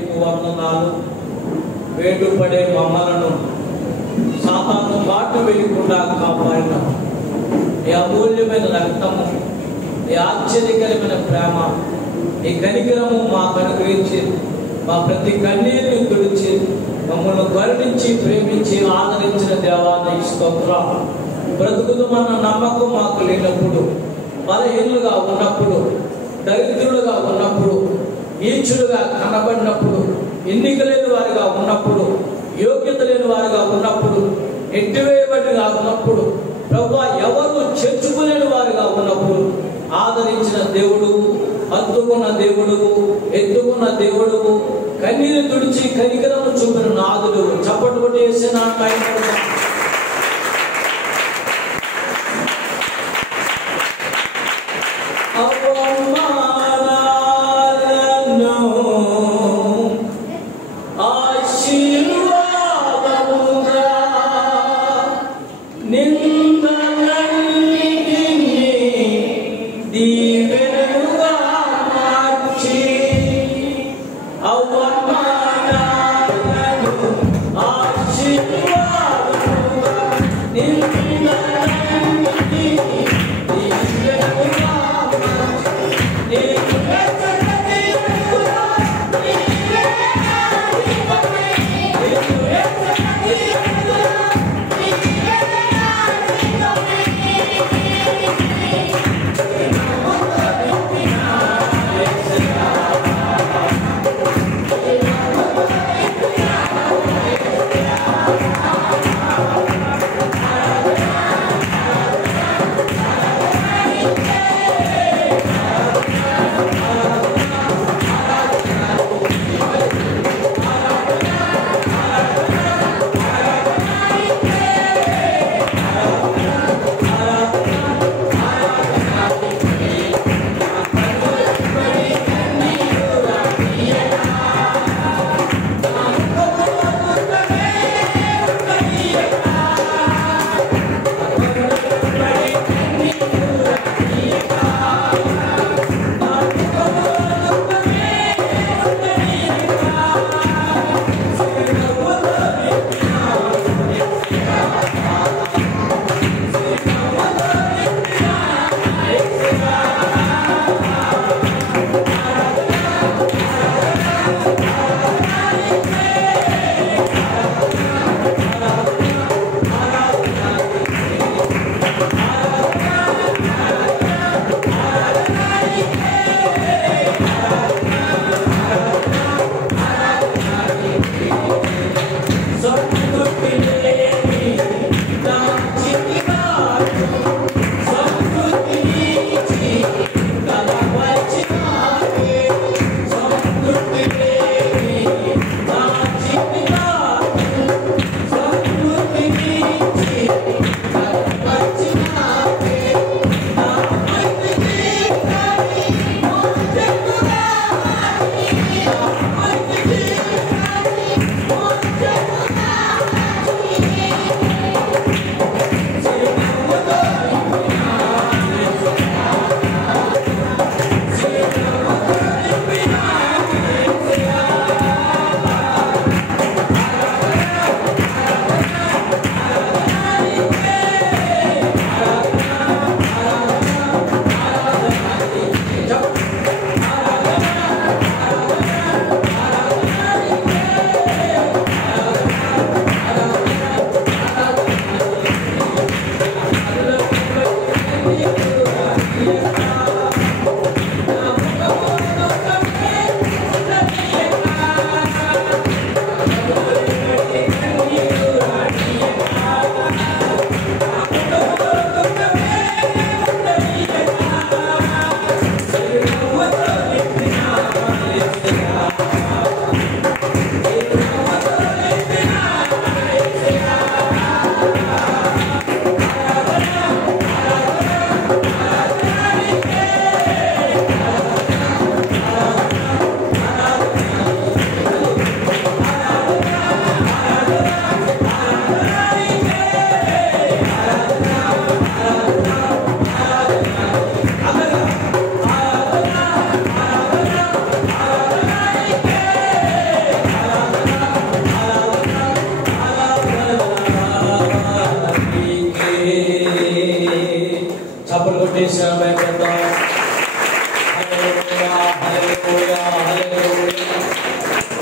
నీకు వందనాలు. వేడుపడే మమ్మలను సాతాను బాటు వెళ్ళకుండా కాపాడిన నీ అమూల్యమైన రక్తము, నీ ఆశ్చర్యకరమైన ప్రేమ, నీ కనికరము మాకు అనుగ్రహించి మా ప్రతి కన్నీరుని తుడిచి మమ్మల్ని కరుణించి ప్రేమించి ఆదరించిన దేవానికి స్తోత్రం. బ్రతుకుతుమన్న నమ్మకం మాకు లేనప్పుడు, బలహీనులుగా ఉన్నప్పుడు, దరిద్రులుగా ఉన్నప్పుడు, నీచులుగా కనబడినప్పుడు, ఎన్నిక లేని వారిగా ఉన్నప్పుడు, యోగ్యత లేని వారిగా ఉన్నప్పుడు, ఎట్టివేయబడిగా ఉన్నప్పుడు, ప్రభువా ఎవరు చేర్చుకునేని వారిగా ఉన్నప్పుడు ఆదరించిన దేవుడు, హత్తుకున్న దేవుడు, ఎత్తుకున్న దేవుడు, కన్నీరు తుడిచి కనికరము చూపిన నాదుడు. చప్పట్లు కొట్టి వేసిన Awamana,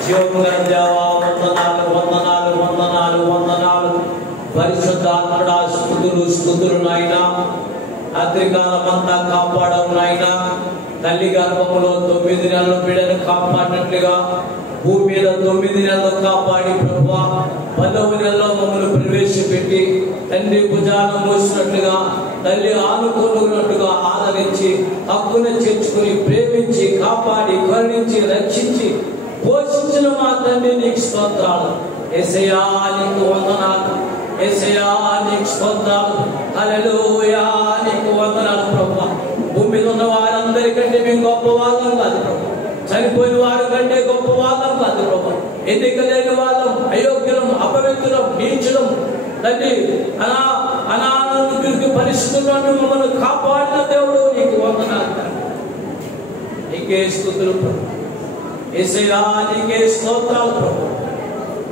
జీవముగల దేవా వందనాలు వందనాలు వందనాలు వందనాలు. పరిశుద్ధాత్ముడా స్తుతులు నాయనా. రాత్రికాలమంతా కాపాడవు నాయనా. తల్లి గర్భములో 9 నెలల బిడ్డను కాపాడినట్లుగా భూమి మీద 9 నెలలు కాపాడి ప్రభువా 10వ నెలలో మమ్మల్ని ప్రవేశపెట్టి తండ్రి భుజాలను మోసినట్లుగా తల్లి ఆనుకున్నట్టుగా ఆదరించి హక్కున చేర్చుకుని ప్రేమించి కాపాడి కరుణించి రక్షించి పోషించిన మా తండ్రి నీకు స్తోత్రాలు. యేసయ్యా నీకు వందనాలు. యేసయ్యా నీకు స్తోత్రాలు. హల్లెలూయా నీకు వందనాలు ప్రభువా. భూమి మీద ఉన్న వారందరికంటే మేము గొప్పవాళ్ళం కాదు ప్రభు. చనిపోయిన వారి కంటే గొప్పవాళ్ళం కాదు ప్రభు. ఎన్నిక లేని వాళ్ళం, అయోగ్యులం, అపవిత్రులం, నీచులం తండ్రి అనానుకూల పరిస్థితులను మమ్మల్ని కాపాడిన దేవుడు నీకు వందనాలు. నీకే స్తుతులు ప్రభు. యేసయ్యా నీకే స్తోత్రాలు ప్రభు.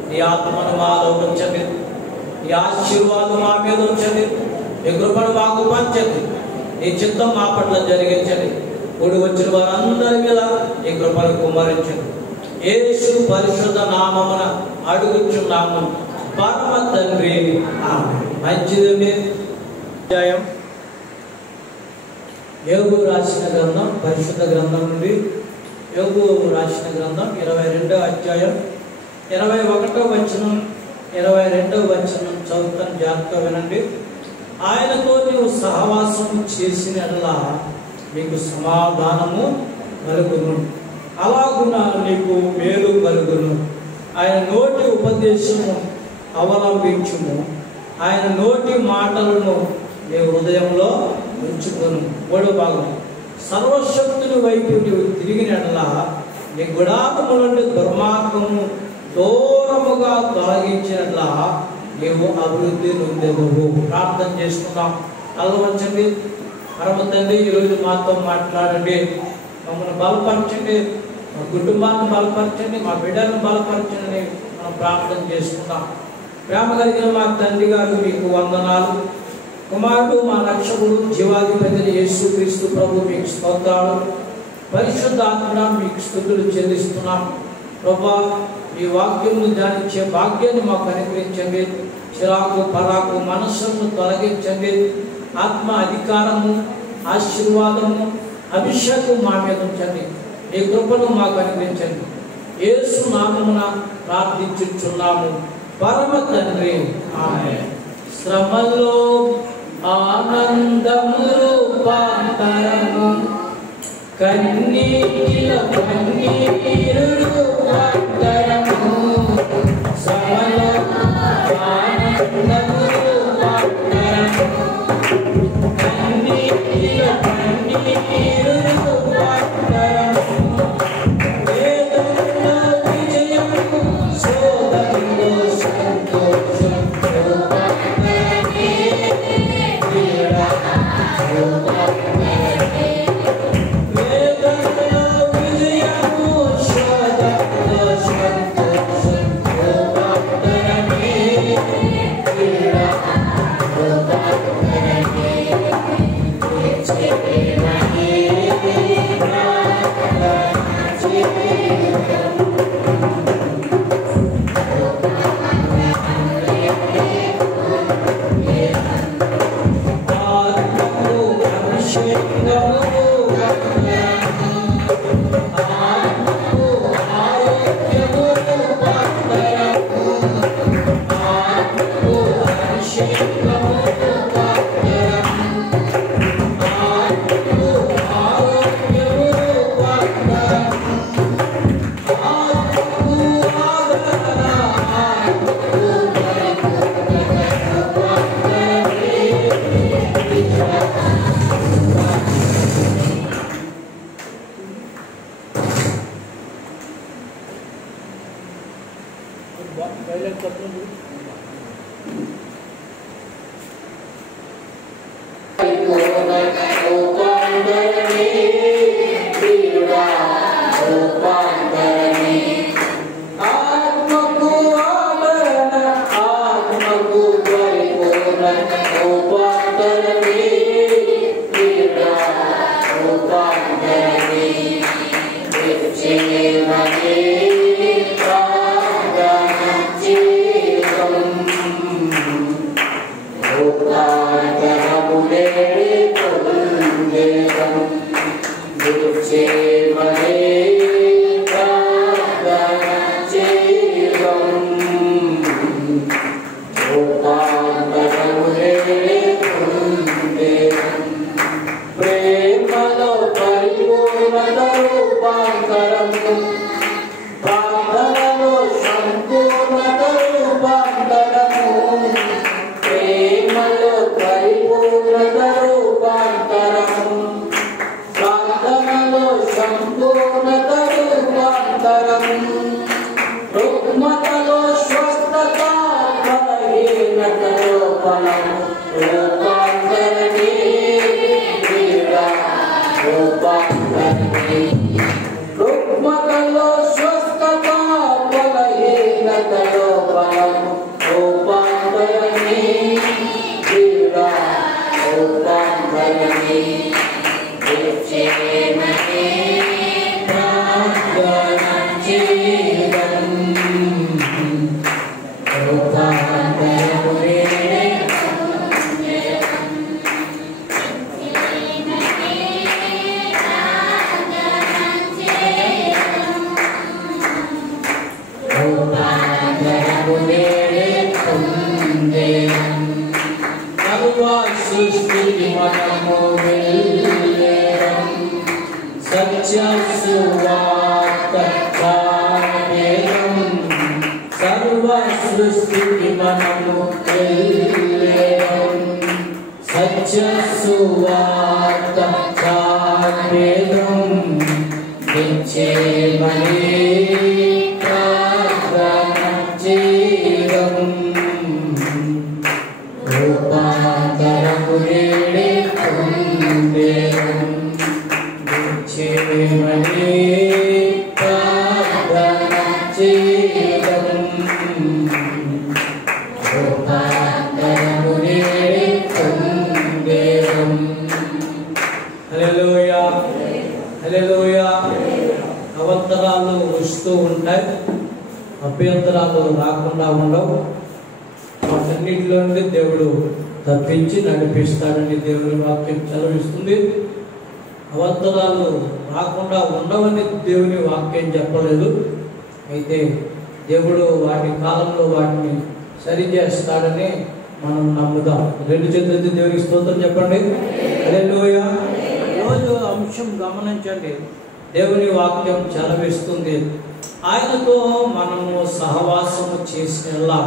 నీ ఆత్మను మాలో ఉంచండి. నీ ఆశీర్వాదం మా మీద ఉంచండి. నీ కృపను మాకు పంచండి. నీ చిత్తం మా పట్ల జరిగించండి. కూడి వచ్చిన వారందరి మీద నీ కృపను కుమ్మరించండి. యేసు పరిశుద్ధ నామమున అడుగుచున్నాము పరమ తండ్రి. మంచిది. అధ్యాయం యోబు రాసిన గ్రంథం, పరిశుద్ధ గ్రంథం నుండి యోబు రాసిన గ్రంథం 22వ అధ్యాయం 21వ వచనం 22వ వచనం చదువుతాను, జాగ్రత్తగా వినండి. ఆయనతో నీవు సహవాసము చేసినట్లా నీకు సమాధానము కలుగును, అలాగున నీకు మేలు కలుగును. ఆయన నోటి ఉపదేశము అవలంబించుము, ఆయన నోటి మాటలను నీ హృదయంలో ఉంచుకొను. 3వ భాగం. సర్వశక్తుని వైపు నీవు తిరిగినట్లా నీ గుడారము నుండి దుర్మార్గము దూరముగా తొలగించినట్లా నీవు అభివృద్ధి నొందెదవు. ప్రార్థన చేసుకున్నాం. అలవంచండి. పరమ తండ్రి, ఈరోజు మాతో మాట్లాడండి. మమ్మల్ని బలపరచండి, మా కుటుంబాన్ని బలపరచండి, మా బిడ్డలను బలపరచండి. మనం ప్రార్థన చేసుకున్నాం. ప్రేమ కలిగిన మా తండ్రి గారు మీకు వందనాలు. కుమారుడు మా రక్షకుడు జీవాధిపతి యేసుక్రీస్తు ప్రభు మీకు స్తోత్రాలు. పరిశుద్ధాత్మ మీకు స్తుతులు చెల్లిస్తున్నాం. ప్రభా, ఈ వాక్యమును ధ్యానించే భాగ్యాన్ని మాకు అనుగ్రహించండి. చిరాకు పరాకు మనస్సును తొలగించండి. ఆత్మ అధికారము, ఆశీర్వాదము, అభిషేకం మా మీద ఉంచండి. ఈ కృపను మాకు అనుగ్రహించండి. యేసు నామమున ప్రార్థించుచున్నాము పరమ తండ్రి. ఆమేన్. శ్రమలో ఆనందము రూపాంతరము, కన్నీటిలో కన్నీరు రూపాంతరము, శ్రమలో ఆనందము రూపాంతరము, కన్నీటిలో కన్నీరు రూపాంతరము, వేదనలో విజయము, శోధనలో సంతోషం రూపాంతరమే, వేదనలో విజయము, శోధనలో సంతోషం రూపాంతరమే, Amen. రుగ్మతలో స్వస్థత, బలహీనతలో బలం, రూపాంతరమే క్రీడా, రూపాంతరమే. రుగ్మతలో స్వస్థత, బలహీనతలో బలం, రూపాంతరమే క్రీడా, రూపాంతరమే. సృష్టికి మనము సత్య సువార్త చాపేదం, నిత్యమని ప్రార్థన చేయడం. రూపాంతరము నేడే పొందేదం, నిత్యమని ప్రార్థన చేయడం. హల్లెలూయా, హల్లెలూయా. అవంతరాలు వస్తూ ఉంటాయి, అభ్యంతరాలు రాకుండా ఉండవు. వాటన్నిటిలో నుండి దేవుడు తప్పించి నడిపిస్తాడని దేవుని వాక్యం చదివిస్తుంది. అవంతరాలు రాకుండా ఉండవని దేవుని వాక్యం చెప్పలేదు. అయితే దేవుడు వాటి కాలంలో వాటిని సరిచేస్తాడని మనం నమ్ముదాం. రెండు చేతులతో దేవునికి స్తోత్రం చెప్పండి. హల్లెలూయా. రోజు అంశం గమనించండి. దేవుని వాక్యం చలవిస్తుంది, ఆయనతో మనము సహవాసము చేసినలా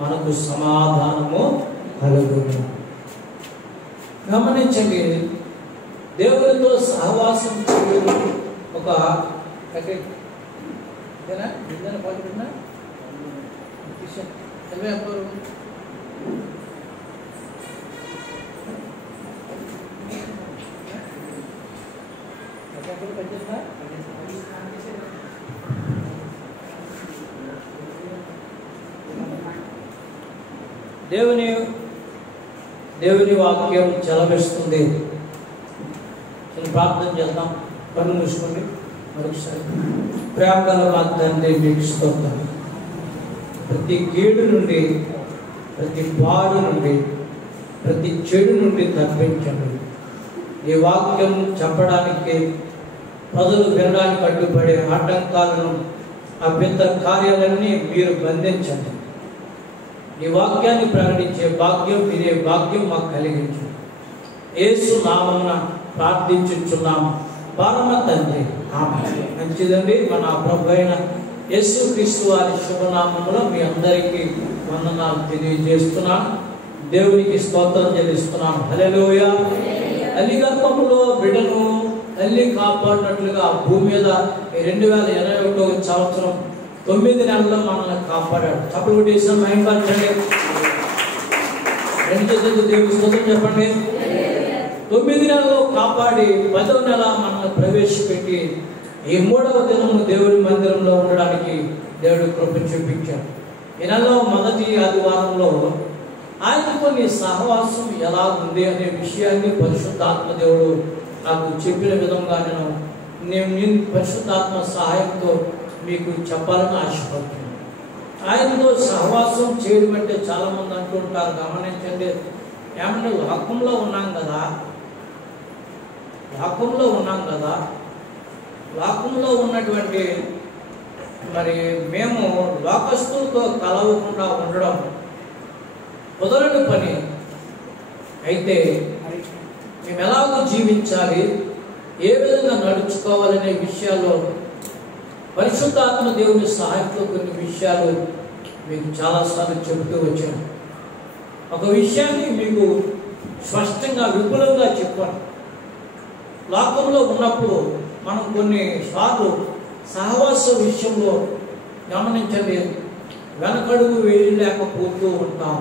మనకు సమాధానము కలుగును. గమనించండి, దేవునితో సహవాసం చేయడం ఒక దేవుని వాక్యం చలవిస్తుంది. ప్రార్థన చేద్దాం. కళ్ళు మూసుకోండి. మరొకసారి ప్రేమ గల మా తండ్రి, మీకు స్తోత్రం. ప్రతి కీడు నుండి, ప్రతి బాధ నుండి, ప్రతి చెడు నుండి తప్పించండి. ఈ వాక్యం చెప్పడానికి, ప్రజలు వినడానికి అడ్డుపడే ఆటంకాలను, అభ్యంతర కార్యాలన్నీ మీరు బంధించండి. ఈ వాక్యాన్ని ప్రకటించే భాగ్యం, వినే భాగ్యం మాకు కలిగించండి. యేసు నామమున ప్రార్థించుచున్నాము పరమ తండ్రి, ఆమేన్. మంచిదండి. మన ప్రభు అయిన యేసు క్రీస్తు వారి శుభనామములో మీ అందరికీ వందనాలు తెలియజేస్తున్నాను. దేవునికి స్తోత్రం చెల్లిస్తున్నాను. హల్లెలూయా. తల్లి గర్భములో బిడ్డను తల్లి కాపాడినట్లుగా భూమి మీద 2021వ సంవత్సరం 9 నెలల్లో మనల్ని కాపాడాడు. చప్పట్లు కొట్టేసిన మహిమపరచండి. రెండు చేతులతో దేవునికి స్తోత్రం చెప్పండి. 9 నెలల్లో కాపాడి 10వ నెల మనల్ని ప్రవేశపెట్టి ఈ 3వ దినము దేవుని మందిరంలో ఉండడానికి దేవుడు కృప చూపించాడు. ఈ నెలలో మొదటి ఆదివారంలో ఆయనతో నీ సహవాసం ఎలా ఉంది అనే విషయాన్ని పరిశుద్ధాత్మ దేవుడు నాకు చెప్పిన విధంగా నేను పరిశుద్ధాత్మ సహాయంతో మీకు చెప్పాలని ఆశపడుతున్నాను. ఆయనతో సహవాసం చేయడం అంటే చాలా మంది అంటుంటారు, గమనించండి. ఏమన్నా లోకంలో ఉన్నాం కదా, లోకంలో ఉన్నటువంటి మరి మేము లోకస్తులతో కలవకుండా ఉండడం కుదరని పని. అయితే మేము ఎలాగో జీవించాలి, ఏ విధంగా నడుచుకోవాలనే విషయాల్లో పరిశుద్ధాత్మ దేవుని సహాయంతో కొన్ని విషయాలు మీకు చాలాసార్లు చెబుతూ వచ్చాను. ఒక విషయాన్ని మీకు స్పష్టంగా విపులంగా చెప్పాను. లోకంలో ఉన్నప్పుడు మనం కొన్ని సార్లు సహవాస విషయంలో గమనించండి, వెనకడుగు వేయలేకపోతూ ఉంటాం.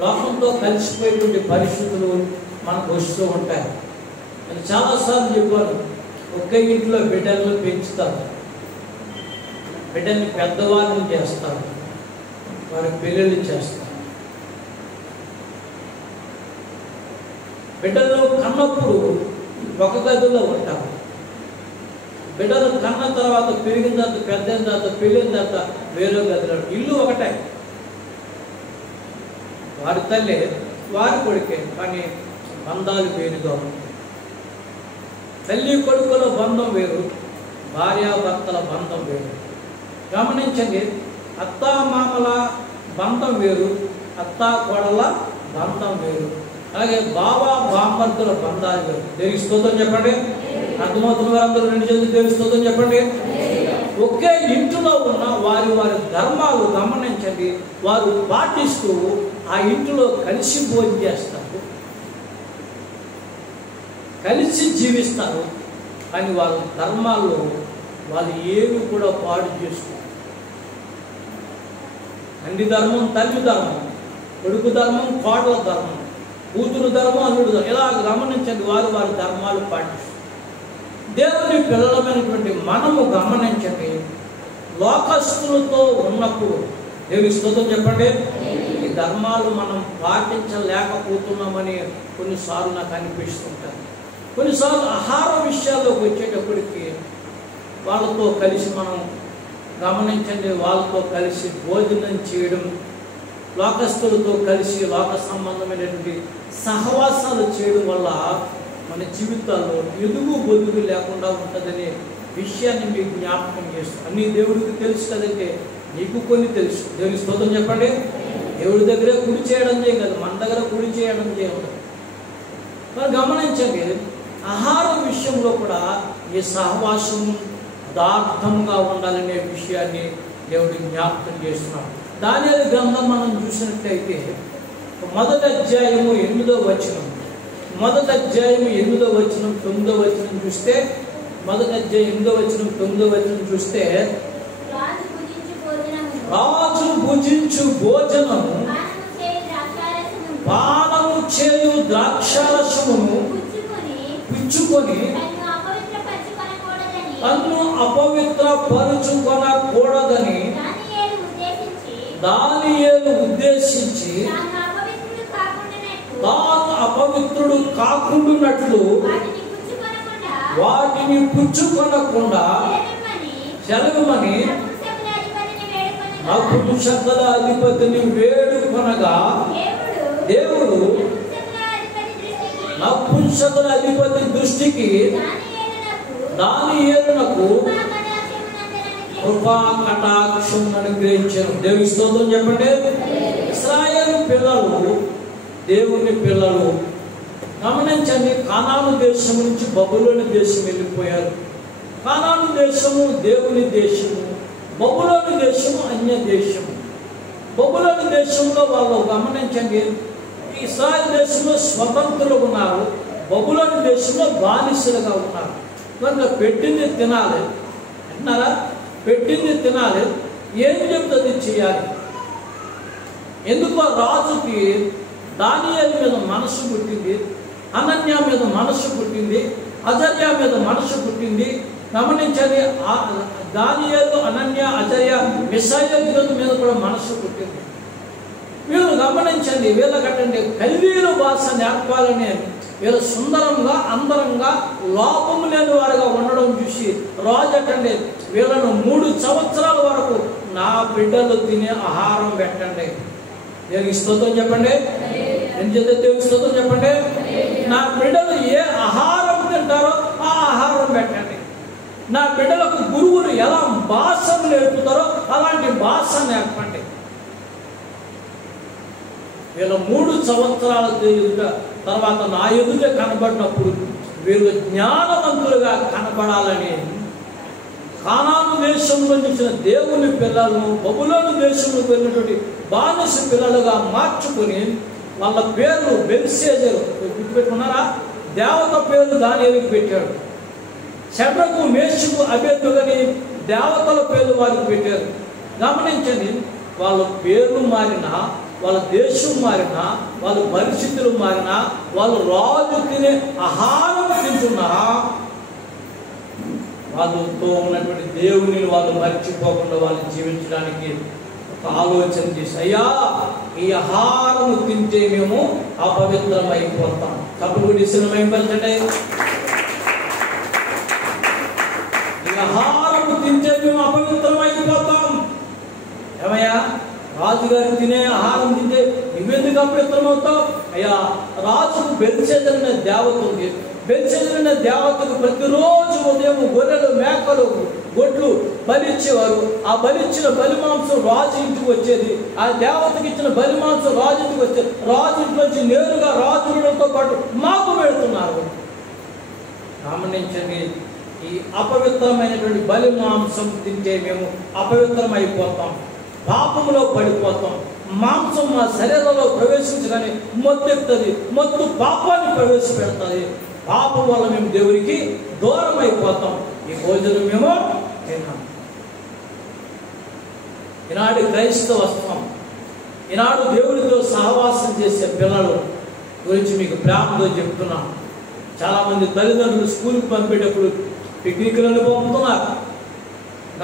లోకంతో కలిసిపోయేటువంటి పరిస్థితులు మనకు వస్తూ ఉంటాయి. నేను చాలాసార్లు చెప్పాను, ఒకే ఇంట్లో బిడ్డలను పెంచుతారు, బిడ్డల్ని పెద్దవారిని చేస్తారు, వారికి పెళ్ళిళ్ళు చేస్తారు. బిడ్డలు కన్నప్పుడు ఒక గదిలో ఉంటారు. బిడ్డలు కన్న తర్వాత పెరిగిన తర్వాత పెద్దయిన తర్వాత పెళ్ళిన తర్వాత వేరే గదిలో, ఇల్లు ఒకటే, వారి తల్లి వారి కొడుకే, కానీ బంధాలు వేరుగా ఉంటాయి. తల్లి కొడుకుల బంధం వేరు, భార్యాభర్తల బంధం వేరు. గమనించండి, అత్తామామల బంధం వేరు, అత్తా కోడల బంధం వేరు. అలాగే బాబా బామ్మర్దుల బంధాలు వేరు. దేవునికి స్తోత్రం చెప్పండి. అర్థమవుతున్న వారందరూ రెండు చేతులు దేవునికి స్తోత్రం చెప్పండి. ఒకే ఇంటిలో ఉన్న వారి వారి ధర్మాలు గమనించండి, వారు పాటిస్తూ ఆ ఇంటిలో కలిసి భోజనం చేస్తారు, కలిసి జీవిస్తారు. కానీ వాళ్ళ ధర్మాల్లో వాళ్ళు ఏవి కూడా పాడు చేస్తారు. తండ్రి ధర్మం తల్లి ధర్మం, కొడుకు ధర్మం కోడల ధర్మం, కూతురు ధర్మం అల్లుడు ధర్మం, ఇలా గమనించండి, వారు వారి ధర్మాలు పాటిస్తారు. దేవుని పిల్లలమైనటువంటి మనము గమనించండి, లోకస్తులతో ఉన్నప్పుడు దేవుని స్తోత్రం చెప్పండి, ఈ ధర్మాలు మనం పాటించలేకపోతున్నామని కొన్నిసార్లు నాకు అనిపిస్తుంటారు. కొన్నిసార్లు ఆహార విషయాల్లోకి వచ్చేటప్పటికి వాళ్ళతో కలిసి మనం గమనించండి, వాళ్ళతో కలిసి భోజనం చేయడం, లోకస్తులతో కలిసి లోక సంబంధమైనటువంటి సహవాసాలు చేయడం వల్ల మన జీవితాల్లో ఎదుగు బొదుగు లేకుండా ఉంటుందనే విషయాన్ని మీకు జ్ఞాపకం చేస్తాను. అన్ని దేవుడికి తెలుసు కదంటే, నీకు కొన్ని తెలుసు. దేవుని స్తోత్రం చెప్పండి. దేవుడి దగ్గరే కుడి చేయడం చేయం కదా, మన దగ్గర కుడి చేయడం చేయదు. మరి గమనించండి, ఆహార విషయంలో కూడా ఈ సహవాసం దార్థంగా ఉండాలనే విషయాన్ని దేవుడికి జ్ఞాపకం చేస్తున్నాడు. దానియేలు గ్రంథం మనం చూసినట్లయితే మొదటి అధ్యాయము 8వ వచనం, మొదటి అధ్యాయము 8వ వచనం 9వ వచనం చూస్తే, మొదటి అధ్యాయం 8వ వచనం 9వ వచనం చూస్తే, రాజు భుజించు భోజనము పానము చేయు ద్రాక్షారసమును పుచ్చుకొని తన్ను అపవిత్ర పరుచుకొనకూడదని దానియేలు ఉద్దేశించి తాను అపవిత్రుడు కాకుండానట్లు వాటిని పుచ్చుకొనకుండా సెలవుమని నపుంసకుల అధిపతిని వేడుకొనగా దేవుడు నపుంసకుల అధిపతి దృష్టికి దానియేలునకు కృపా కటాక్షం అనుగ్రహించారు. దేవుని స్తోత్రం చెప్పండి. ఇశ్రాయేలు పిల్లలు దేవుని పిల్లలు గమనించండి, కానాను దేశం నుంచి బబులోను దేశం వెళ్ళిపోయారు. కానాను దేశము దేవుని దేశము, బబులోను దేశము అన్య దేశము. బబులోను దేశంలో వాళ్ళు గమనించండి, ఇశ్రాయేలు దేశంలో స్వతంత్రులు ఉన్నారు, బబులోను దేశంలో బానిసలుగా ఉన్నారు. కనుక పెట్టింది తినాలి అంటున్నారా, పెట్టింది తినాలి, ఏం చెప్తుంది చేయాలి. ఎందుకో రాజుకి దానియేలు మీద మనసు పుట్టింది, అనన్య మీద మనసు పుట్టింది, అజర్య మీద మనసు పుట్టింది. గమనించండి, దానియేలు, అనన్య, అజర్య, మిషాయేలు మీద కూడా మనసు పుట్టింది. వీళ్ళు గమనించండి, వీళ్ళకంటే కల్దీయుల భాష నేర్పాలని వీళ్ళు సుందరంగా అందరంగా లోపము లేని వారుగా ఉండడం చూసి రాజు అటండి వీళ్ళను 3 సంవత్సరాల వరకు నా బిడ్డలు తినే ఆహారం పెట్టండి. దేవునికి స్తోత్రం చెప్పండి. ఏం చేస్తే దేవునికి స్తోత్రం చెప్పండి. నా బిడ్డలు ఏ ఆహారం తింటారో ఆ ఆహారం పెట్టండి. నా బిడ్డలకు గురువులు ఎలా భాషను నేర్పుతారో అలాంటి భాష నేర్పండి. వీళ్ళ 3 సంవత్సరాల తర్వాత నా ఎదుట కనబడినప్పుడు వీళ్ళు జ్ఞానవంతులుగా కనబడాలని కానాను దేశంలో చూసిన దేవుని పిల్లలను బబులోను దేశంలోకి వెళ్ళినటువంటి బానిస పిల్లలుగా మార్చుకుని వాళ్ళ పేర్లు బెల్షాజరు గుర్తుపెట్టుకున్నారా, దేవత పేరు దానియేలుకు పెట్టాడు. షడ్రకు, మేషకు, అబేద్నెగోని దేవతల పేర్లు వారికి పెట్టారు. గమనించండి, వాళ్ళ పేర్లు మారినా, వాళ్ళ దేశం మారినా, వాళ్ళ పరిస్థితులు మారినా, వాళ్ళు రాజు తినే ఆహారం తింటున్నా వాళ్ళతో ఉన్నటువంటి దేవుని వాళ్ళు మర్చిపోకుండా వాళ్ళు జీవించడానికి ఒక ఆలోచన చేసి, అయ్యా ఈ ఆహారం తింటే మేము అపవిత్రం అయిపోతాం. తప్పుడు సినిమా ఈ ఆహారం తింటే మేము అపవిత్రం అయిపోతాం. ఏమయ్యా, రాజుగారు తినే ఆహారం తింటే నువ్వెందుకు అపవిత్రం అవుతావు? అయ్యా, రాజుకు బెల్షెజర్ దేవత ఉంది. బెల్షెజర్ దేవతకు ప్రతిరోజు ఉదయం గొర్రెలు, మేకలు, గొడ్లు బలిచ్చేవారు. ఆ బలిచ్చిన బలి మాంసం రాజు ఇంటికి వచ్చేది. ఆ దేవతకి ఇచ్చిన బలి మాంసం రాజు ఇంటికి వచ్చేది. రాజు ఇంటి నుంచి నేరుగా రాజులతో పాటు మాకు పెడుతున్నారు. గమనించండి, ఈ అపవిత్రమైనటువంటి బలి మాంసం తింటే మేము అపవిత్రం అయిపోతాం, పాపంలో పడిపోతాం. మాంసం మా శరీరంలో ప్రవేశించగానే మత్తు ఎక్కుతుంది. మత్తు పాపాన్ని ప్రవేశపెడుతుంది. పాపం వల్ల మేము దేవునికి దూరం అయిపోతాం. ఈ భోజనం మేము తిన్నాం. ఈనాడు క్రైస్తవత్వం, ఈనాడు దేవుడితో సహవాసం చేసే పిల్లల గురించి మీకు ప్రేమతో చెప్తున్నాను. చాలామంది తల్లిదండ్రులు స్కూల్కి పంపేటప్పుడు పిక్నిక్లను పంపుతున్నారు.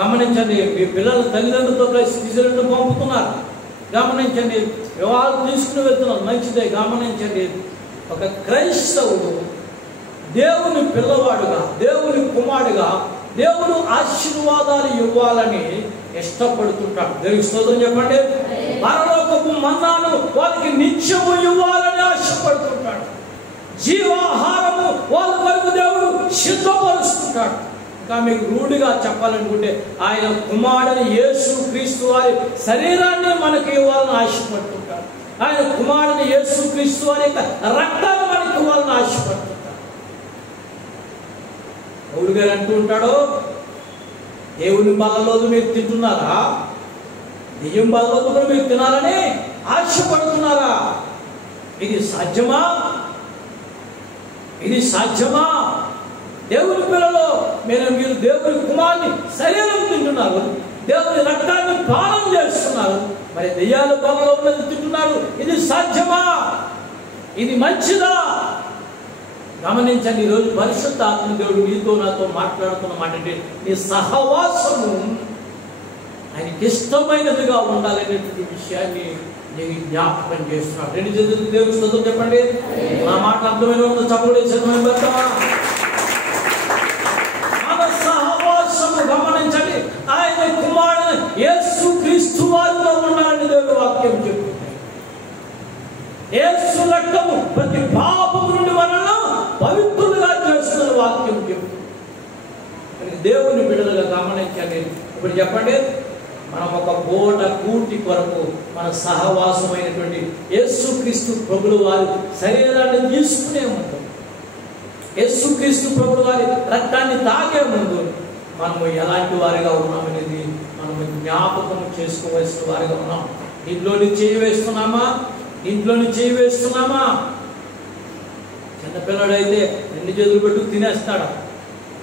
గమనించండి, మీ పిల్లలు తల్లిదండ్రులతో కలిసి టీచర్లను పంపుతున్నారు. గమనించండి, వివాహాలు తీసుకుని వెళ్తున్నారు, మంచిదే. గమనించండి, ఒక క్రైస్తవుడు దేవుని పిల్లవాడుగా, దేవుని కుమారుడుగా దేవుడు ఆశీర్వాదాలు ఇవ్వాలని ఇష్టపడుతుంటాడు. దేవుని స్తోత్రం చెప్పండి. పరలోకపు మన్నాను వాళ్ళకి నిత్యము ఇవ్వాలని ఆశపడుతుంటాడు. జీవాహారము వాళ్ళ వరకు దేవుడు సిద్ధపరుస్తుంటాడు. ఇంకా మీకు రూఢిగా చెప్పాలనుకుంటే ఆయన కుమారుని యేసు క్రీస్తు వారి శరీరాన్ని మనకి ఇవ్వాలని ఆశపడుతుంటాడు. ఆయన కుమారుని యేసు క్రీస్తు వారి యొక్క రక్తాన్ని మనకి ఇవ్వాలని ఆశపడుతుంటాడు. పౌలు గారు అంటూ ఉంటాడు, దేవుని బలలో మీరు తింటున్నారా? దెయ్యం బలలో కూడా మీరు తినాలని ఆశపడుతున్నారా? ఇది సాధ్యమా? ఇది సాధ్యమా? దేవుని పిల్లలు మీరు దేవుని కుమారుని శరీరం తింటున్నారు, దేవుని రక్తాన్ని పానం చేస్తున్నారు, మరి దెయ్యాల బలలో ఉన్నది తింటున్నారు. ఇది సాధ్యమా? ఇది మంచిదా? గమనించండి, ఈరోజు పరిశుద్ధ ఆత్మ దేవుడు నీతో నాతో మాట్లాడుతున్న మాట అంటే నీ సహవాసము ఆయనకి ఇష్టమైనదిగా ఉండాలనేటువంటి విషయాన్ని నేను జ్ఞాపకం చేస్తున్నాను. రెండు చేతులు దేవుని స్తోత్రం చెప్పండి. నా మాట అర్థమైన వాళ్ళు చెప్పలేదు. మన సహవాసము గమనించండి, ఆయన కుమారుడు యేసు క్రీస్తు వారితో ఉన్నారని దేవుడు వాక్యం చెప్తుంది. యేసు రక్తము ప్రతి పాపము నుండి మనల్ని పవిత్రులుగా చేస్తున్న వాక్యం చెప్తుంది. దేవుని బిడ్డలుగా గమనించండి. ఇప్పుడు చెప్పండి, మనం ఒక పూట కూటి కొరకు మన సహవాసమైనటువంటి యేసుక్రీస్తు ప్రభుల వారి శరీరాన్ని తీసుకునే ముందు, యేసుక్రీస్తు ప్రభుల వారి రక్తాన్ని తాగే ముందు మనము ఎలాంటి వారిగా ఉన్నామనేది మనము జ్ఞాపకం చేసుకోవాల్సిన వారిగా ఉన్నాం. ఇంట్లోని చేయి వేస్తున్నామా? ఇంట్లోని చేయి వేస్తున్నామా? చిన్నపిల్లడు అయితే 2 చేతులు పెట్టు తినేస్తాడు.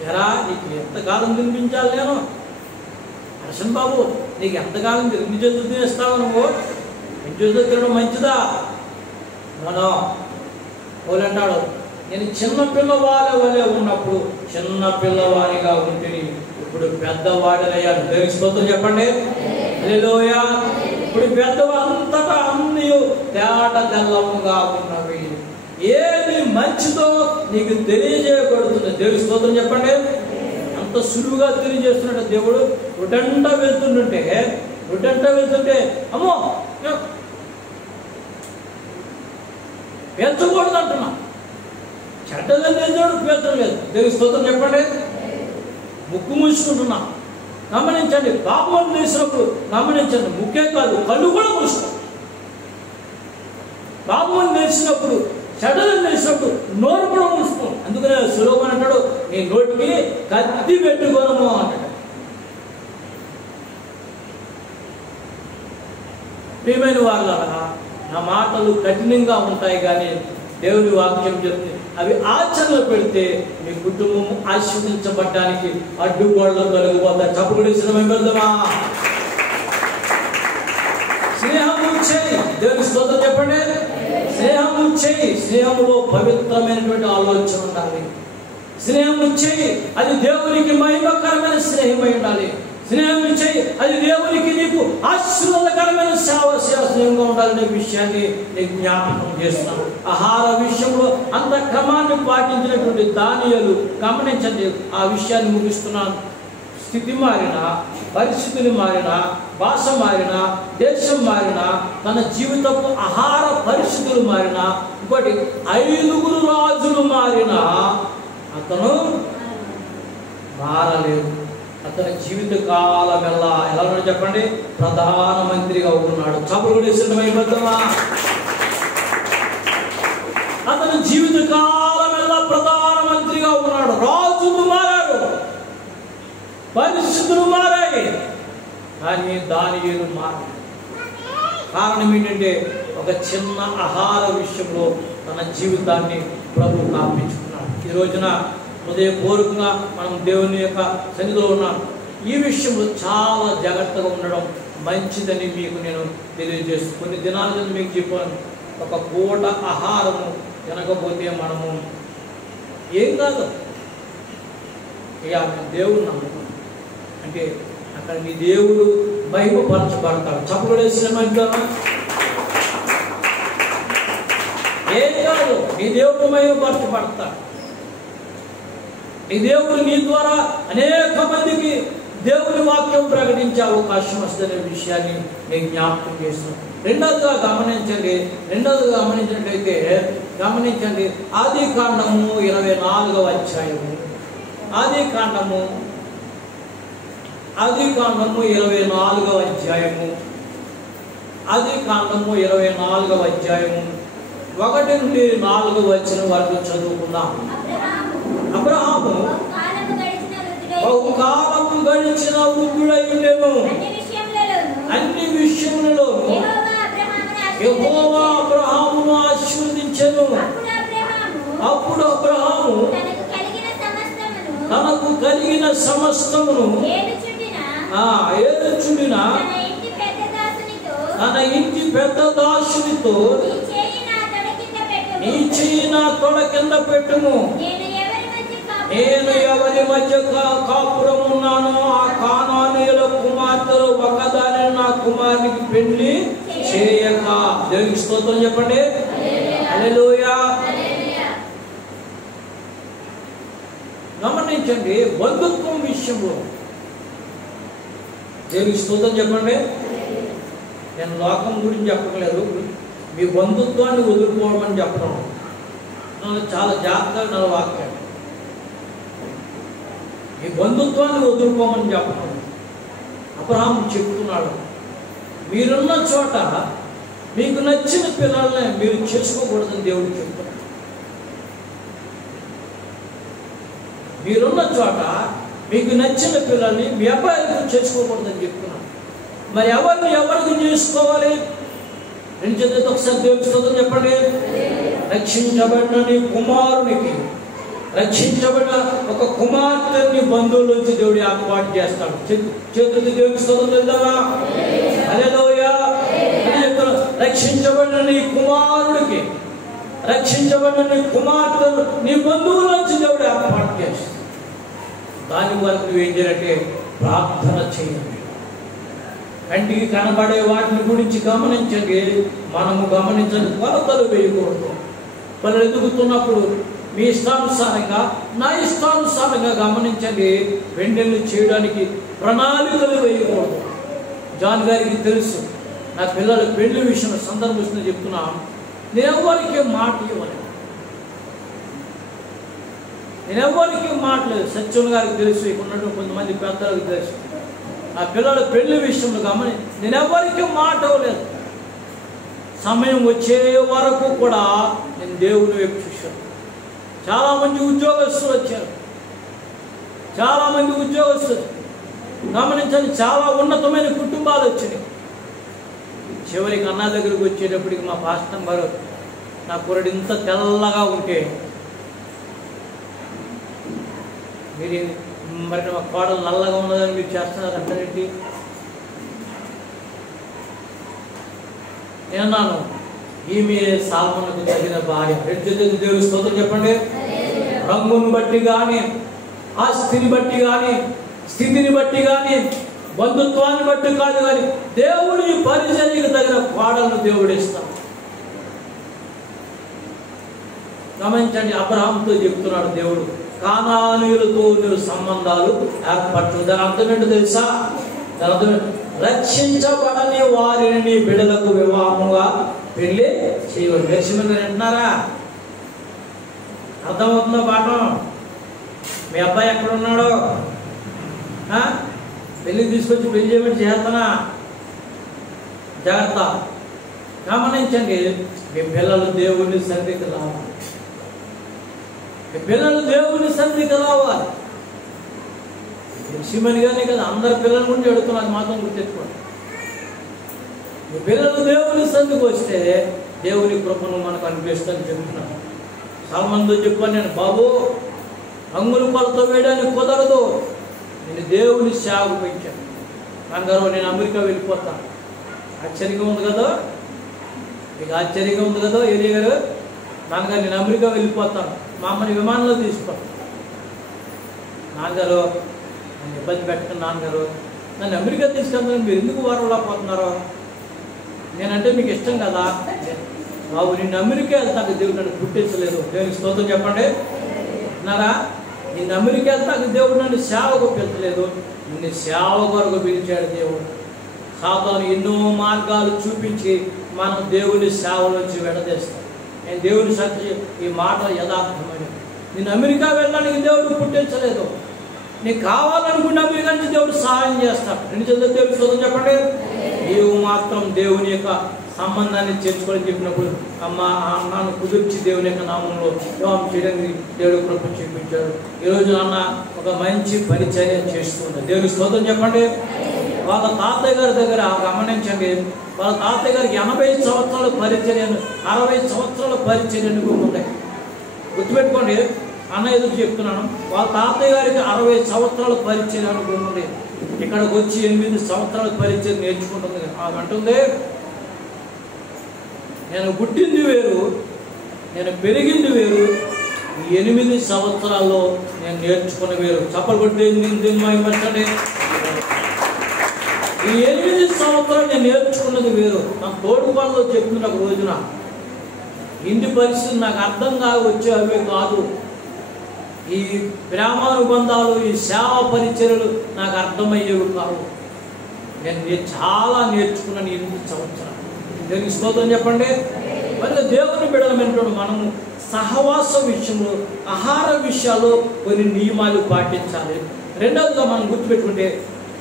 ఎరా, నీకు ఎంతకాలం తినిపించాలి నేను? హర్షన్ బాబు, నీకు ఎంతకాలం 2 చేతులు తినేస్తావు నువ్వు? 2 చేతులు తినడం మంచిదా? మనం వాళ్ళు అంటాడు, నేను చిన్న పిల్లవాడి వలె ఉన్నప్పుడు చిన్న పిల్లవాడిగా ఉంటుంది, ఇప్పుడు పెద్దవాడినయ్యాడు. దేవుని స్తోత్రం చెప్పండి. హల్లెలూయా. ఇప్పుడు పెద్దవా అంతటా అన్నీ తేట తెల్లముగా ఉన్నవి. ఏది మంచిదో నీకు తెలియజేయబడుతుంది. దేవుని స్తోత్రం చెప్పండి. అంత సులువుగా తెలియజేస్తున్నట్టు దేవుడు ఉడంట వెళ్తుంటే అమ్మో పేర్చకూడదు అంటున్నా. చెడ్డదని తెలిసాడు, పేర్చలేదు. దేవుని స్తోత్రం చెప్పండి. ముక్కు మూసుకుంటున్నా. గమనించండి, పాపం చేసినప్పుడు గమనించండి, ముక్కే కాదు కళ్ళు కూడా మూసుకో. పాపం చేసినప్పుడు, చెడ్డలను చేసినప్పుడు నోరు కూడా మూసుకో. అందుకనే సులోమన్ అంటాడు, నీ నోటికి కత్తి పెట్టుకోను అంటాడు. ప్రియమైన వాళ్ళ నా మాటలు కఠినంగా ఉంటాయి, కానీ దేవుని వాక్యం చెప్తే అవి ఆచరణలో పెడితే మీ కుటుంబం ఆశీర్వదించబడడానికి అడ్డుగోడలు తొలగిపోతాయి. చప్పుడు శ్రమా స్నేహము చేయి. దేవుని స్తోత్రం చెప్పండి. స్నేహము చేయి. స్నేహములో పవిత్రమైనటువంటి ఆలోచన ఉండాలి. స్నేహము చేయి, అది దేవునికి మహిమకరమైన స్నేహమై ఉండాలి. స్నేహం చేయి, అది దేవునికి నీకు ఆశీర్వాదకరమైన స్నేహంగా ఉండాలనే విషయాన్ని నేను జ్ఞాపకం చేస్తున్నాను. ఆహార విషయంలో అంత క్రమాన్ని పాటించినటువంటి దానియేలు గమనించండి. ఆ విషయాన్ని ముగిస్తున్నాను. స్థితి మారినా, పరిస్థితులు మారినా, భాష మారినా, దేశం మారినా, తన జీవితపు ఆహార పరిస్థితులు మారినా, ఇంకోటి 5 రాజులు మారినా అతను మారలేదు. అతని జీవిత కాలం ఎలా ఉన్నాడు చెప్పండి? ప్రధానమంత్రిగా ఉన్నాడు. చప్పుడు అతని జీవిత కాలం ఎలా ప్రధానమంత్రిగా ఉన్నాడు. రాజులు మారాడు, పరిస్థితులు మారాయి, కానీ దానియేలు మారాడు. కారణం ఏంటంటే ఒక చిన్న ఆహార విషయంలో తన జీవితాన్ని ప్రభు కాపించుకున్నాడు. ఈ రోజున హృదయపూర్వకంగా మనం దేవుని యొక్క సన్నిధిలో ఉన్నాం. ఈ విషయంలో చాలా జాగ్రత్తగా ఉండడం మంచిదని మీకు నేను తెలియజేస్తాను. కొన్ని దినాల క్రితం మీకు చెప్పాను, ఒక పూట ఆహారము తినకపోతే మనము ఏం కాదు, ఇక దేవుడు నమ్ముతాం అంటే అక్కడ నీ దేవుడు మహిమపరచబడతాడు. చప్పుడు వేసినామంటా ఏం కాదు, నీ దేవుడు మహిమపరచబడతాడు. నీ దేవుడు నీ ద్వారా అనేక మందికి దేవుని వాక్యం ప్రకటించే అవకాశం వస్తుందనే విషయాన్ని నేను జ్ఞాపకం చేస్తున్నాను. రెండవదిగా గమనించినట్లయితే గమనించండి, ఆదికాండము 24వ అధ్యాయము. ఆదికాండము 24వ అధ్యాయము. ఆదికాండము 24వ అధ్యాయము 1 నుండి 4 వచనం వరకు చదువుకుందాం. అబ్రహాము బహుకాలము గడిచిన వృద్ధుడై ఉండెను. అన్ని విషయములలో యెహోవా అబ్రహామును ఆశీర్వదించెను. అప్పుడు అబ్రహాము తనకు కలిగిన సమస్తమును ఏలుచుండిన తన ఇంటి పెద్ద దాసునితో నీ చెయ్యి నా తొడ కింద పెట్టుము. నేను ఎవరి మధ్య కాపురం ఉన్నానో ఆ కానానీయుల కుమార్తెలు ఒకదానిని నా కుమారునికి పెళ్లి చేయక. దేవునికి స్తోత్రం చెప్పండి. హల్లెలూయా. గమనించండి, బంధుత్వం విషయంలో దేవునికి స్తోత్రం చెప్పండి. నేను లోకం గురించి చెప్పట్లేదు, మీ బంధుత్వాన్ని వదులుకోవడం చెప్పడం. చాలా జాగ్రత్తగా నా వాక్యం. ఈ బంధుత్వాన్ని వదులుకోమని చెప్పడం. అబ్రహాము చెప్తున్నాడు, మీరున్న చోట మీకు నచ్చిన పిల్లల్ని మీరు చేసుకోకూడదని దేవుడు చెప్తున్నాడు. మీరున్న చోట మీకు నచ్చిన పిల్లల్ని మీ అబ్బాయిలకు చేసుకోకూడదని చెప్తున్నాడు. మరి ఎవరికి చేసుకోవాలి? రెండు చేతులతో ఒకసారి దేవుని స్తోత్రం చెప్పండి. రక్షించబడిన నీ కుమారునికి, రక్షించబడిన ఒక కుమార్తెని బంధువుల నుంచి దేవుడు ఏర్పాటు చేస్తాడు. చేతులతో దేవుని స్తోత్రం చేద్దామా? హల్లెలూయా. రక్షించబడిన నీ కుమారుడికి, రక్షించబడిన నీ కుమార్తెను నీ బంధువుల నుంచి దేవుడు ఏర్పాటు చేస్తాడు. దాని వరకు నువ్వేం చేయాలంటే ప్రార్థన చేయండి. కంటికి కనబడే వాటిని గురించి గమనించండి. మనము గమనించండి, కొలతలు వేయకూడదు. వాళ్ళు ఎదుగుతున్నప్పుడు మీ ఇష్టానుసారంగా, నా ఇష్టానుసారంగా గమనించండి. పెండెళ్ళు చేయడానికి ప్రణాళికలు వేయకూడదు. జాన్ గారికి తెలుసు, నా పిల్లల పెళ్లి విషయం సందర్భిస్తున్నా చెప్తున్నా, నేను ఎవరికి మాట ఇవ్వలేదు. నేను ఎవరికి మాట్లేదు. సత్యం గారికి తెలుసు, ఇక్కడ ఉన్నటువంటి కొంతమంది పెద్దలకు తెలుసు. ఆ పిల్లల పెళ్లి విషయంలో నేను ఎవరికి మాట ఇవ్వలేదు. సమయం వచ్చే వరకు కూడా నేను దేవుని వైపు చూశాను. చాలామంది ఉద్యోగస్తులు వచ్చారు, చాలామంది ఉద్యోగస్తులు గమనించండి, చాలా ఉన్నతమైన కుటుంబాలు వచ్చినాయి. చివరికి అన్న దగ్గరికి వచ్చేటప్పటికి మా పాస్టర్ గారు, నా కుర్రడు ఇంత తెల్లగా ఉంటే మీరు మరి మా కోడలు నల్లగా ఉన్నదని మీరు చేస్తున్నారు అంటారేంటి? నేనన్నాను ఈమె సాల్మోనుకు తగిన భార్య. దేవుని స్తోత్రం చెప్పండి. రంగును బట్టి కానీ, ఆస్తిని బట్టి కానీ, స్థితిని బట్టి కానీ, బంధుత్వాన్ని బట్టి కాదు కానీ దేవుడి పరిచర్యకు తగిన కోడలను దేవుడు ఇస్తాడు. గమనించండి, అబ్రహాముతో చెప్తున్నాడు దేవుడు, కానానీయులతో నువ్వు సంబంధాలు ఏర్పరచు. దాని అర్థం ఏంటో తెలుసా? దాని అర్థం రక్షించబడని వారిని నీ బిడ్డలకు వివాహముగా పెళ్లి చేయవద్దు. లక్ష్మణ్ అంటున్నారా? అర్థమవుతుందో పాఠం? మీ అబ్బాయి ఎక్కడున్నాడో పెళ్ళికి తీసుకొచ్చి పెళ్లి చేయమని చేస్తానా? జాగ్రత్త. గమనించండి, మీ పిల్లలు దేవుని సన్నిధికి రావాలి. మీ పిల్లలు దేవుని సన్నిధికి రావాలి. లక్ష్మణ్ గారిని కదా అందరి పిల్లల గురించి అడుగుతున్నారు, మాత్రం గుర్తెట్టుకోండి. మీ పిల్లలు దేవుని సన్నిధికి వస్తే దేవుని కృపను మనకు అనిపిస్తుందని చెప్తున్నాను. చాలా మంది చెప్పాను నేను, బాబు రంగుల కొలతో వేయడానికి కుదరదు, నేను దేవుని సేవకు పెంచాను. నాన్నగారు నేను అమెరికా వెళ్ళిపోతాను. ఆశ్చర్యంగా ఉంది కదా? మీకు ఆశ్చర్యంగా ఉంది కదా ఏరియా గారు? నాన్నగారు నేను అమెరికా వెళ్ళిపోతాను, మా అమ్మని విమానంలో తీసుకోండి. నాన్నగారు నన్ను ఇబ్బంది పెట్టండి. నాన్నగారు నన్ను అమెరికా తీసుకెళ్తాను, మీరు ఎందుకు వారంలో పోతున్నారో? నేనంటే మీకు ఇష్టం కదా. బాబు నిన్ను అమెరికా వెళ్తాక దేవుడు నన్ను పుట్టించలేదు. దేవునికి స్తోత్రం చెప్పండి. అన్నారా? నిన్ను అమెరికా వెళ్తాక దేవుడు నన్ను సేవకు పిలిచలేదు, నిన్ను సేవ కొరకు పిలిచాడు దేవుడు. సాతాను ఎన్నో మార్గాలు చూపించి మనం దేవుని సేవ నుంచి విడదీస్తాం. నేను దేవుని సత్య ఈ మాట యథార్థమైనది. నిన్ను అమెరికా వెళ్ళడానికి దేవుడు పుట్టించలేదు. నీకు కావాలనుకున్న అమెరికా నుంచి దేవుడు సహాయం చేస్తాడు. రెండు చేతులతో దేవుని స్తోత్రం చెప్పండి. నీవు మాత్రం దేవుని యొక్క సంబంధాన్ని చేర్చుకోవాలని చెప్పినప్పుడు అమ్మ అన్నాను కుదిర్చి దేవుని యొక్క నామంలో వివాహం చేయడానికి దేవుడు కృప చూపించాడు. ఈరోజు అన్న ఒక మంచి పరిచర్య చేస్తుంది. దేవుని స్తోత్రం చెప్పండి. వాళ్ళ తాతయ్య గారి దగ్గర గమనించండి, వాళ్ళ తాతయ్య గారికి 80 సంవత్సరాల పరిచర్యను, 60 సంవత్సరాల పరిచర్యను ఉంటాయి. గుర్తుపెట్టుకోండి, అన్న ఎదురు చెప్తున్నాను. వాళ్ళ తాతయ్య గారికి 60 సంవత్సరాల పరిచర్య అనుభవం ఉంది. ఇక్కడికి వచ్చి 8 సంవత్సరాల పరిచయం నేర్చుకుంటుంది. ఆమె అంటుంది, నేను పుట్టింది వేరు, నేను పెరిగింది వేరు, ఈ 8 సంవత్సరాల్లో నేను నేర్చుకున్న వేరు. చప్పలు కొట్టి మహిమపరచండి. ఈ 8 సంవత్సరాలు నేను నేర్చుకున్నది వేరు. నా తోడుపాల్లో చెప్తున్న ఒక రోజున ఇంటి పరిస్థితి నాకు అర్థం కాక వచ్చేవే కాదు. ఈ ప్రేమానుబంధాలు, ఈ సేవా పరిచర్యలు నాకు అర్థమయ్యేవి కావు. నేను చాలా నేర్చుకున్నాను 8 సంవత్సరాలు. దేవునికి స్తోత్రం చెప్పండి. మరి దేవుని బిడ్డలమైనటువంటి మనము సహవాస విషయంలో, ఆహార విషయాల్లో కొన్ని నియమాలు పాటించాలి. రెండవదిగా మనం గుర్తుపెట్టుకుంటే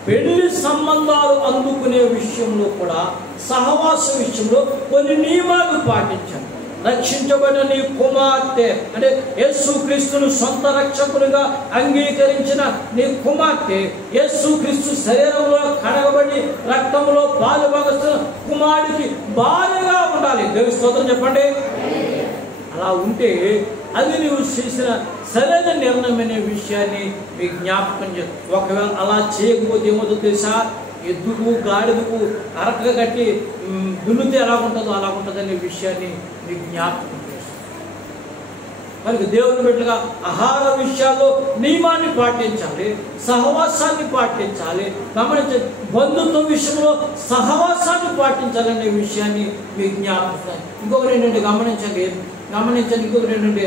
పెళ్లి సంబంధాలు అందుకునే విషయంలో కూడా, సహవాస విషయంలో కొన్ని నియమాలు పాటించాలి. రక్షించబడిన నీ కుమార్తె అంటే యేసుక్రీస్తును సొంత రక్షకునిగా అంగీకరించిన నీ కుమార్తె, యేసుక్రీస్తు శరీరంలో కడగబడి రక్తంలో పాలుభాగస్తున్న కుమారుడికి భార్యగా ఉండాలి. దేవుని స్తోత్రం చెప్పండి. అలా ఉంటే అది నువ్వు చేసిన సరైన నిర్ణయం అనే విషయాన్ని మీకు జ్ఞాపకం చేయాలి. ఒకవేళ అలా చేయకపోతే ఏమవుతుందో తెలుసా? ఎద్దుకు గాడిదకు అరక కట్టి దున్నితే ఎలా ఉంటుందో అలా ఉంటుంది అనే విషయాన్ని మీకు జ్ఞాపకం చేస్తాను. మరి దేవుని బిడ్డలుగా ఆహార విషయాల్లో నియమాన్ని పాటించాలి, సహవాసాన్ని పాటించాలి. గమనించండి, బంధుత్వ విషయంలో సహవాసాన్ని పాటించాలనే విషయాన్ని మీకు జ్ఞాపకం. ఇంకొకటి ఏంటంటే గమనించండి, ఇంకొకటి ఏంటంటే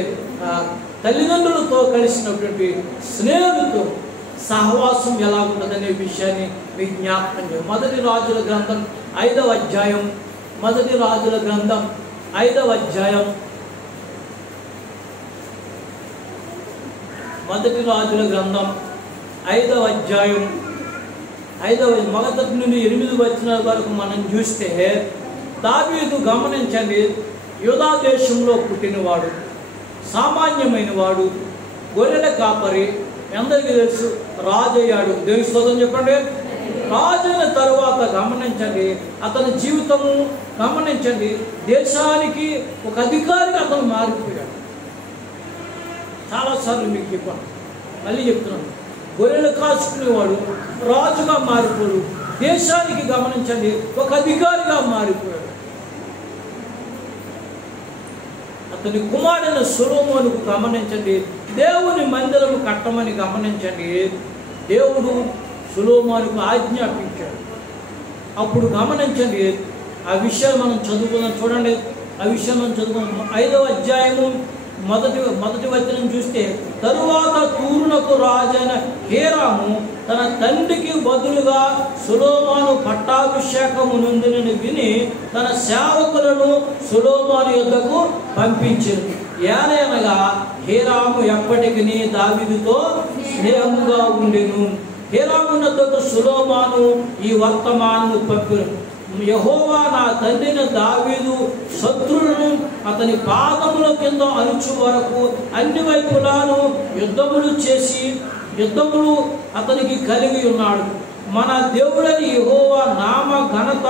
తల్లిదండ్రులతో కలిసినటువంటి స్నేహితులతో సహవాసం ఎలా ఉంటుందనే విషయాన్ని మీకు జ్ఞాపకం చేయాలి. మొదటి రాజుల గ్రంథం 5వ అధ్యాయం, మొదటి రాజుల గ్రంథం 5వ అధ్యాయం, మొదటి రాజుల గ్రంథం 5వ అధ్యాయం 1 నుండి 8 వచనాల వరకు మనం చూస్తే, దావీదు గమనించండి, యూదా దేశంలో పుట్టినవాడు, సామాన్యమైన వాడు, గొర్రెల కాపరి, అందరికీ తెలుసు, రాజు అయ్యాడు. దేవుని స్తోత్రం చెప్పండి. రాజు అయిన తరువాత గమనించండి, అతని జీవితము గమనించండి, దేశానికి ఒక అధికారిగా అతను మారిపోయాడు. చాలాసార్లు మీకు చెప్పాను, మళ్ళీ చెప్తున్నాను, గొర్రెలు కాచుకునేవాడు రాజుగా మారిపోడు, దేశానికి గమనించండి ఒక అధికారిగా మారిపోయాడు. అతని కుమారుడైన సొలొమోనుకు గమనించండి, దేవుని మందిరం కట్టమని గమనించండి, దేవుడు సొలొమోనుకు ఆజ్ఞాపించాడు. అప్పుడు గమనించండి, ఆ విషయాలు మనం చదువుకుందాం. చూడండి, ఆ విషయం మనం చదువుకుందాం. 5వ అధ్యాయము మొదటి వచనం చూస్తే, తరువాత తూరునకు రాజైన హీరాము తన తండ్రికి బదులుగా సొలొమోను పట్టాభిషేకము నొందినని విని తన సేవకులను సొలొమోను యొద్దకు పంపించింది. ఏలయనగా హీరాము ఎప్పటికీ దావీదుతో స్నేహముగా ఉండెను. హీరాము యొద్దకు సొలొమోను ఈ వర్తమానము పంపెను, యెహోవా నా తండ్రిని దావీదు శత్రువులను అతని పాదముల కింద అణుచు వరకు అన్ని వైపులాను యుద్ధములు అతనికి కలిగి ఉన్నాడు. మన దేవుడని యెహోవా నామ ఘనత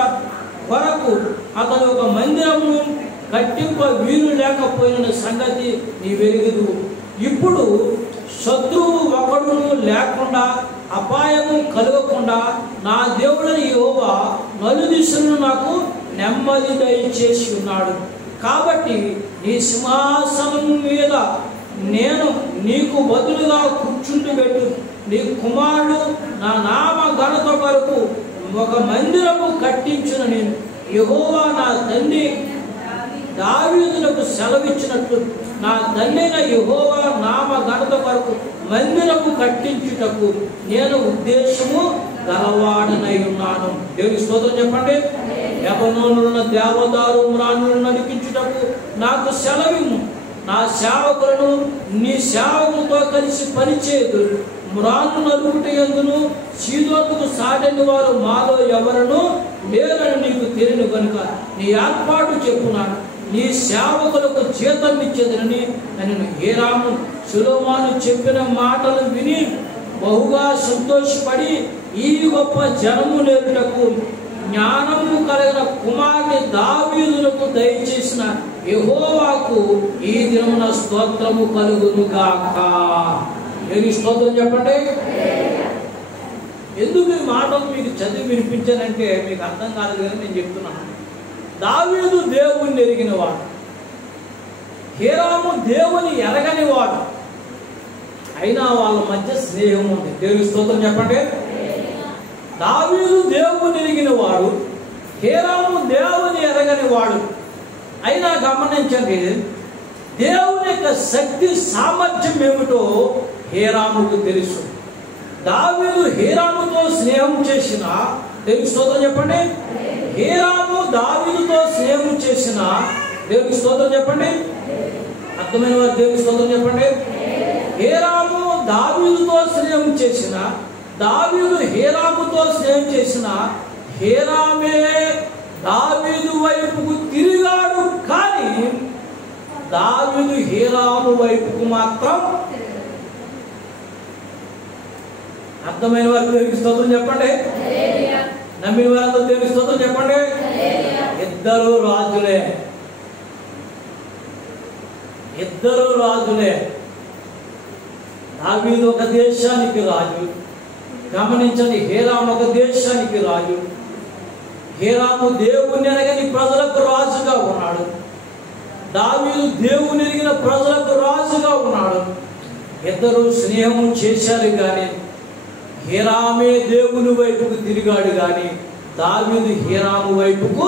కొరకు అతను ఒక మందిరమును కట్టింప వీలు లేకపోయిన సంగతి నీ వెలుగుదు. ఇప్పుడు శత్రువు ఒకడును లేకుండా అపాయము కలగకుండా నా దేవుడని యెహోవా నలుదిశలను నాకు నెమ్మది దయచేసి ఉన్నాడు. కాబట్టి నీ సింహాసనం మీద నేను నీకు బదులుగా కూర్చుంటబెట్టు. నీ కుమారుడు నా నామ ఘనత కొరకు ఒక మందిరము కట్టించును. నేను యెహోవా నా తండ్రి దావీదునకు సెలవిచ్చినట్లు నా తండ్రైన యెహోవా నామ ఘనత కొరకు మందిరము కట్టించుటకు నేను ఉద్దేశము గలవాడనై ఉన్నాను. దేవుని స్తోత్రం చెప్పండి. లెబనోనున్న దేవదారు మ్రాణులను నడిపించుటకు నాకు సెలవిమ్ము. నా సేవకులను నీ సేవకులతో కలిసి పనిచేయదు. మ్రాను నలుగుట యందును సీదోనుకు సాటని వారు మాలో ఎవరను లేరని నీకు తెలియను కనుక నీ ఏర్పాటు చెప్పున్నాను. నీ సేవకులకు జీతం ఇచ్చేదని నేను హీరాము సొలొమోను చెప్పిన మాటలు విని బహుగా సంతోషపడి ఈ గొప్ప జనము నేరుటకు జ్ఞానము కలిగిన కుమారుని దావీదునకు దయచేసిన యెహోవాకు ఈ దినమున స్తోత్రము కలుగును గాక. ఏమి స్తోత్రం చెప్పండి. ఎందుకు ఈ మాటలు మీకు చదివి వినిపించానంటే మీకు అర్థం కాలేదు కానీ నేను చెప్తున్నాను. దావీదు దేవుణ్ణి ఎరిగినవాడు, హీరాము దేవుని ఎరగనివాడు, అయినా వాళ్ళ మధ్య స్నేహం ఉంది. దేవుని స్తోత్రం చెప్పండి. దావీదు దేవుని ఎరిగినవాడు, హీరాము దేవుని ఎరగనివాడు, అయినా గమనించండి దేవుని యొక్క శక్తి సామర్థ్యం ఏమిటో హీరాముకు తెలుసు. దావీదు హీరాముతో స్నేహం చేసిన, దేవుని స్తోత్రం చెప్పండి, హీరాము దావీదుతో స్నేహం చేసిన, దేవుని స్తోత్రం చెప్పండి, అర్థమైన వారు దేవుని స్తోత్రం చెప్పండి. హీరాము దావీదుతో స్నేహం చేసిన, దావీదు హీరాముతో స్నేహం చేసిన, హీరామే దావీదు వైపుకు తిరిగాడు, కానీ దావీదు హీరాము వైపుకు మాత్రం, అర్థమైన వారికి దేవునికి స్తోత్రం చెప్పండి, నమ్మిన వారితో దేవునికి స్తోత్రం చెప్పండి. ఇద్దరు రాజులే, ఇద్దరు రాజులే. దావీదు ఒక దేశానికి రాజు, గమనించండి, హీరాము ఒక దేశానికి రాజు. హీరాము దేవుని ఎరగని ప్రజలకు రాజుగా ఉన్నాడు, దావీదు దేవుని ఎరిగిన ప్రజలకు రాజుగా ఉన్నాడు. ఇద్దరు స్నేహము చేశారు కానీ హీరామే దేవుని వైపుకు తిరిగాడు కానీ దావీదు హీరాము వైపుకు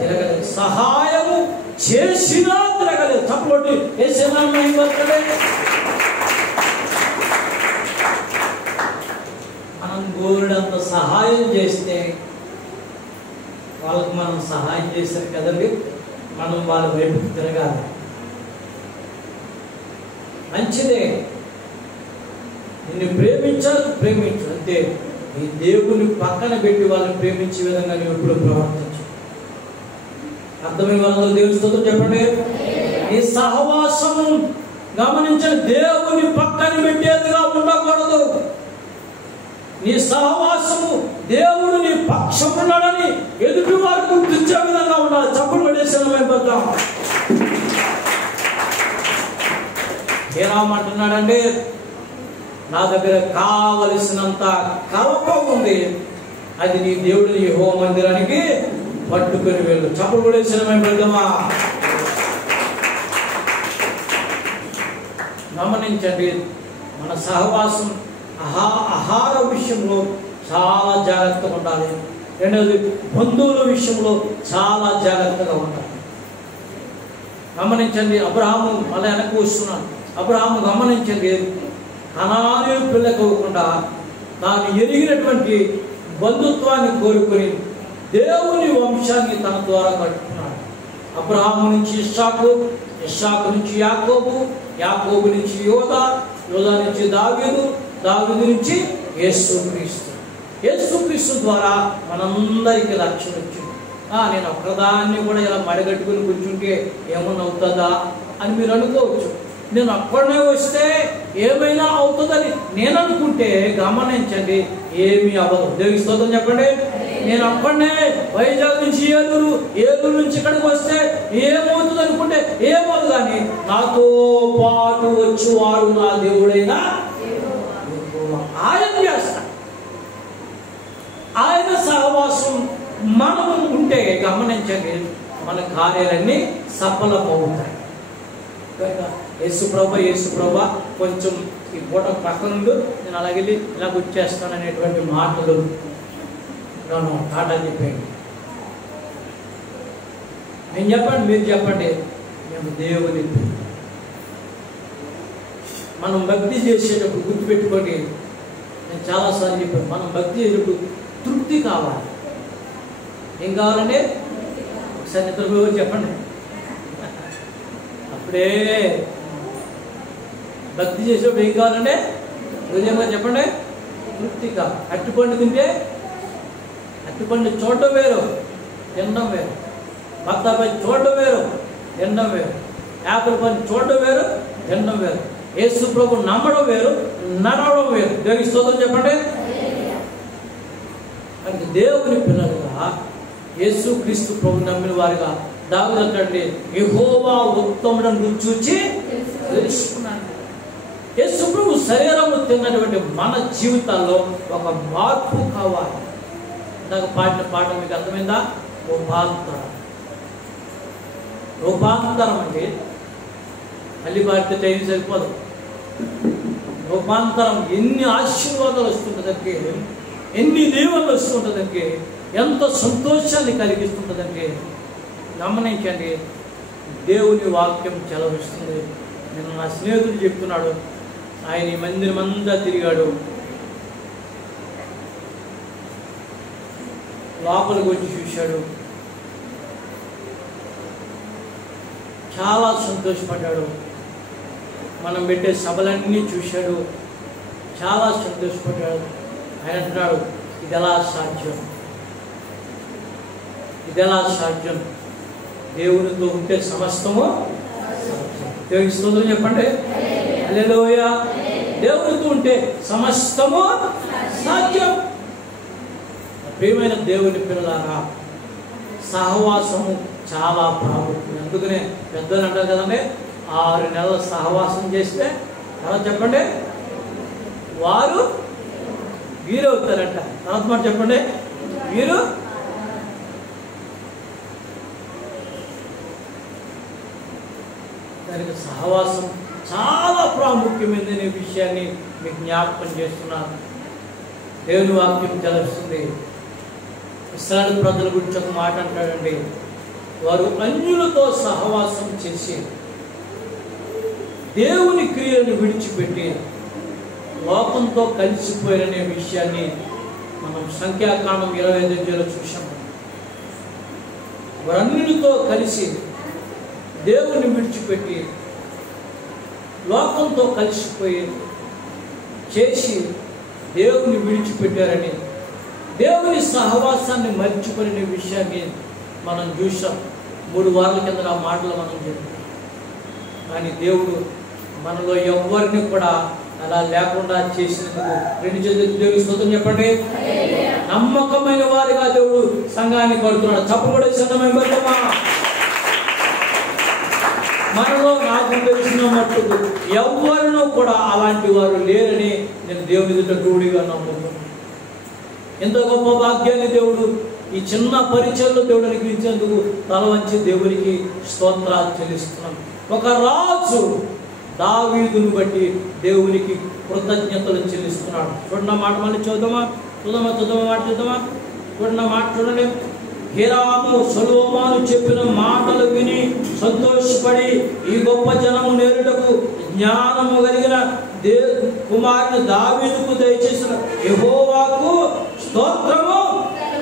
తిరగలేదు. సహాయము చేసినా తిరగలేదు. తప్పటి మనం గోరుడంత సహాయం చేస్తే వాళ్ళకు మనం సహాయం చేశారు కదండి, మనం వాళ్ళ వైపుకు తిరగాలి. మంచిదే, నిన్ను ప్రేమించాలి, ప్రేమించు అంతే. ఈ దేవుని పక్కన పెట్టి వాళ్ళని ప్రేమించే విధంగా నువ్వు ఎప్పుడు ప్రవర్తించు. అర్థమైన వాళ్ళతో దేవుని స్తోత్రం చెప్పండి. నీ సహవాసము గమనించండి, దేవుని పక్కన పెట్టేదిగా ఉండకూడదు. నీ సహవాసము దేవుడు నీ పక్షం ఉన్నాడని ఎదుటి వారు గుర్తించే విధంగా ఉండాలి. చప్పుడు పడేసాను అయిపోతాం. హీరాము అంటున్నాడండి, నా దగ్గర కావలసినంత కలప ఉంది, అది నీ దేవుడిని యెహోవా మందిరానికి పట్టుకొని వెళ్ళు. చప్పుడు కూడా మేము పెడదామా? గమనించండి, మన సహవాసం ఆహార విషయంలో చాలా జాగ్రత్తగా ఉండాలి. రెండవది, బంధువుల విషయంలో చాలా జాగ్రత్తగా ఉండాలి. గమనించండి, అబ్రహాము మళ్ళీ వెనక్కి వస్తున్నాను. అబ్రహాము గమనించండి, కనానీయుల పిల్లకు ఇవ్వకుండా తాను ఎరిగినటువంటి బంధుత్వాన్ని కోరుకొని దేవుని వంశాన్ని తన ద్వారా కట్టుకున్నాడు. అబ్రహాము నుంచి ఇస్సాకు, ఇస్సాకు నుంచి యాకోబు, యాకోబు నుంచి యోదా, యోదా నుంచి దావీదు, దావీదు నుంచి యేసుక్రీస్తు. యేసుక్రీస్తు ద్వారా మనందరికీ రక్షణ వచ్చింది. నేను ఒక్కదాన్ని కూడా ఇలా మడగట్టుకుని కూర్చుంటే ఏమన్నా అవుతుందా అని మీరు అనుకోవచ్చు. నేను అక్కడనే వస్తే ఏమైనా అవుతుందని నేను అనుకుంటే గమనించండి, ఏమీ అవ్వదు. దేవుని స్తోత్రం చెప్పండి. నేను అక్కడనే వైజాగ్ నుంచి ఏలూరు నుంచి ఇక్కడికి వస్తే ఏమవుతుంది అనుకుంటే ఏమవుతుంది, కానీ నాతో పాటు వచ్చేవాడు నా దేవుడైనా ఆయన చేస్తాడు. ఆయన సహవాసం మనం ఉంటే గమనించండి, మన కార్యాలన్నీ సఫలమవుతాయి. యేసుప్రభ కొంచెం ఈ పూట పక్కనుండు, నేను అలాగే ఇలా వచ్చేస్తాను అనేటువంటి మాటలు నన్ను టాటా చెప్పండి. నేను చెప్పండి, మీరు చెప్పండి. మేము దేవుని మనం భక్తి చేసేటప్పుడు గుర్తుపెట్టుకోండి, నేను చాలాసార్లు చెప్పాను, మనం భక్తి చేసేటప్పుడు తృప్తి కావాలి. ఏం కావాలండి? ఒకసారి నిద్రపోయి చెప్పండి. అప్పుడే భక్తి చేసేటప్పుడు ఏం కావాలంటే హృదయంగా చెప్పండి, తృప్తి కావాలి. అరటిపండు తింటే అరటిపండు చూడటం వేరు, తినడం వేరు. బత్తాపై చూడటం వేరు, తినడం వేరు. యాపిల్ పండు చూడటం వేరు, తినడం వేరు. యేసు ప్రభు నమ్మడం వేరు, నడవడం వేరు. దేవుని స్తోత్రం చెప్పండి. అంటే దేవుని పిల్లలుగా యేసుక్రీస్తు ప్రభు నమ్మిన వారిగా దావీదు అంటాడండి, యెహోవా ఉత్తముడని రుచి చూచి తెలుసుకున్నాను. యేసు ప్రభు శరీరము తిన్నటువంటి మన జీవితాల్లో ఒక మార్పు కావాలి. నాకు పాడిన పాట మీకు అర్థమైందా? రూపాంతరం అంటే మళ్ళీ పాడితే టైం సరిపోదు. రూపాంతరం ఎన్ని ఆశీర్వాదాలు వస్తుంటుందంటే, ఎన్ని దీవెనలు వస్తుంటుందంటే, ఎంత సంతోషాన్ని కలిగిస్తుంటుందంటే గమనించండి. దేవుని వాక్యం చెలవిస్తుంది. నేను నా స్నేహితుడు చెప్తున్నాడు, ఆయన ఈ మందిరం అంతా తిరిగాడు, లోపలికి వచ్చి చూశాడు, చాలా సంతోషపడ్డాడు. మనం పెట్టే సభలన్నీ చూశాడు, చాలా సంతోషపడ్డాడు. ఆయన అంటున్నాడు, ఇది ఎలా సాధ్యం, ఇది ఎలా సాధ్యం? దేవునితో ఉంటే సమస్తము. దేవునికి స్తోత్రం చెప్పండి. హల్లెలూయా. దేవునితో ఉంటే సమస్తము సాధ్యం. ప్రియమైన దేవుని పిల్లలారా, సహవాసము చాలా ప్రాముఖ్యం. అందుకనే పెద్దలు అంటారు కదండి, 6 నెలల సహవాసం చేస్తే తర్వాత చెప్పండి వారు వీరవుతారంట. తర్వాత మాట చెప్పండి, వీరు. దానికి సహవాసం చాలా ప్రాముఖ్యమైనదనే విషయాన్ని మీకు జ్ఞాపకం చేస్తున్నాను. దేవుని వాక్యం తెలుస్తుంది. ఇశ్రాయేలు ప్రజల గురించి ఒక మాట అంటాడండి, వారు అన్యులతో సహవాసం చేసి దేవుని క్రియలను విడిచిపెట్టి లోకంతో కలిసిపోయారనే విషయాన్ని మనం సంఖ్యాకాండం 25 చూసాము. వారన్నిటితో కలిసి దేవుని విడిచిపెట్టి లోకంతో కలిసిపోయి చేసి దేవుని విడిచిపెట్టారని, దేవుని సహవాసాన్ని మర్చిపోయిన విషయాన్ని మనం చూసాం. 3 వారాల కింద ఆ మాటలు మనం చెప్పాం. కానీ దేవుడు మనలో ఎవరిని కూడా అలా లేకుండా చేసినందుకు 2 చేతులు దేవుని స్తోత్రం చెప్పండి. నమ్మకమైన వారిగా దేవుడు సంఘాన్ని కడుతున్నాడు. చప్పబడే సంఘమే బతుకమ్మ. మనలో నాకు తెలిసిన మట్టుకు ఎవరినో కూడా అలాంటి వారు లేరని నేను దేవుని ఎదుట రూఢిగా నమ్ముతున్నాను. ఎంత గొప్ప భాగ్యాన్ని దేవుడు ఈ చిన్న పరిచయంలో దేవుడు అనుగ్రహించేందుకు తల వంచి దేవునికి స్తోత్రాలు చెల్లిస్తున్నాం. ఒక రాజు దావీదును బట్టి దేవునికి కృతజ్ఞతలు చెల్లిస్తున్నాడు. చూడండి మాట మళ్ళీ చూద్దామా మాట చూద్దామా. చూడండి మాట చూడండి. హీరాము సొలొమోను చెప్పిన మాటలు విని సంతోషపడి ఈ గొప్ప జనము నేరుటకు జ్ఞానము కలిగిన కుమారుని దావీదుకు దయచేసిన యెహోవాకు స్తోత్రము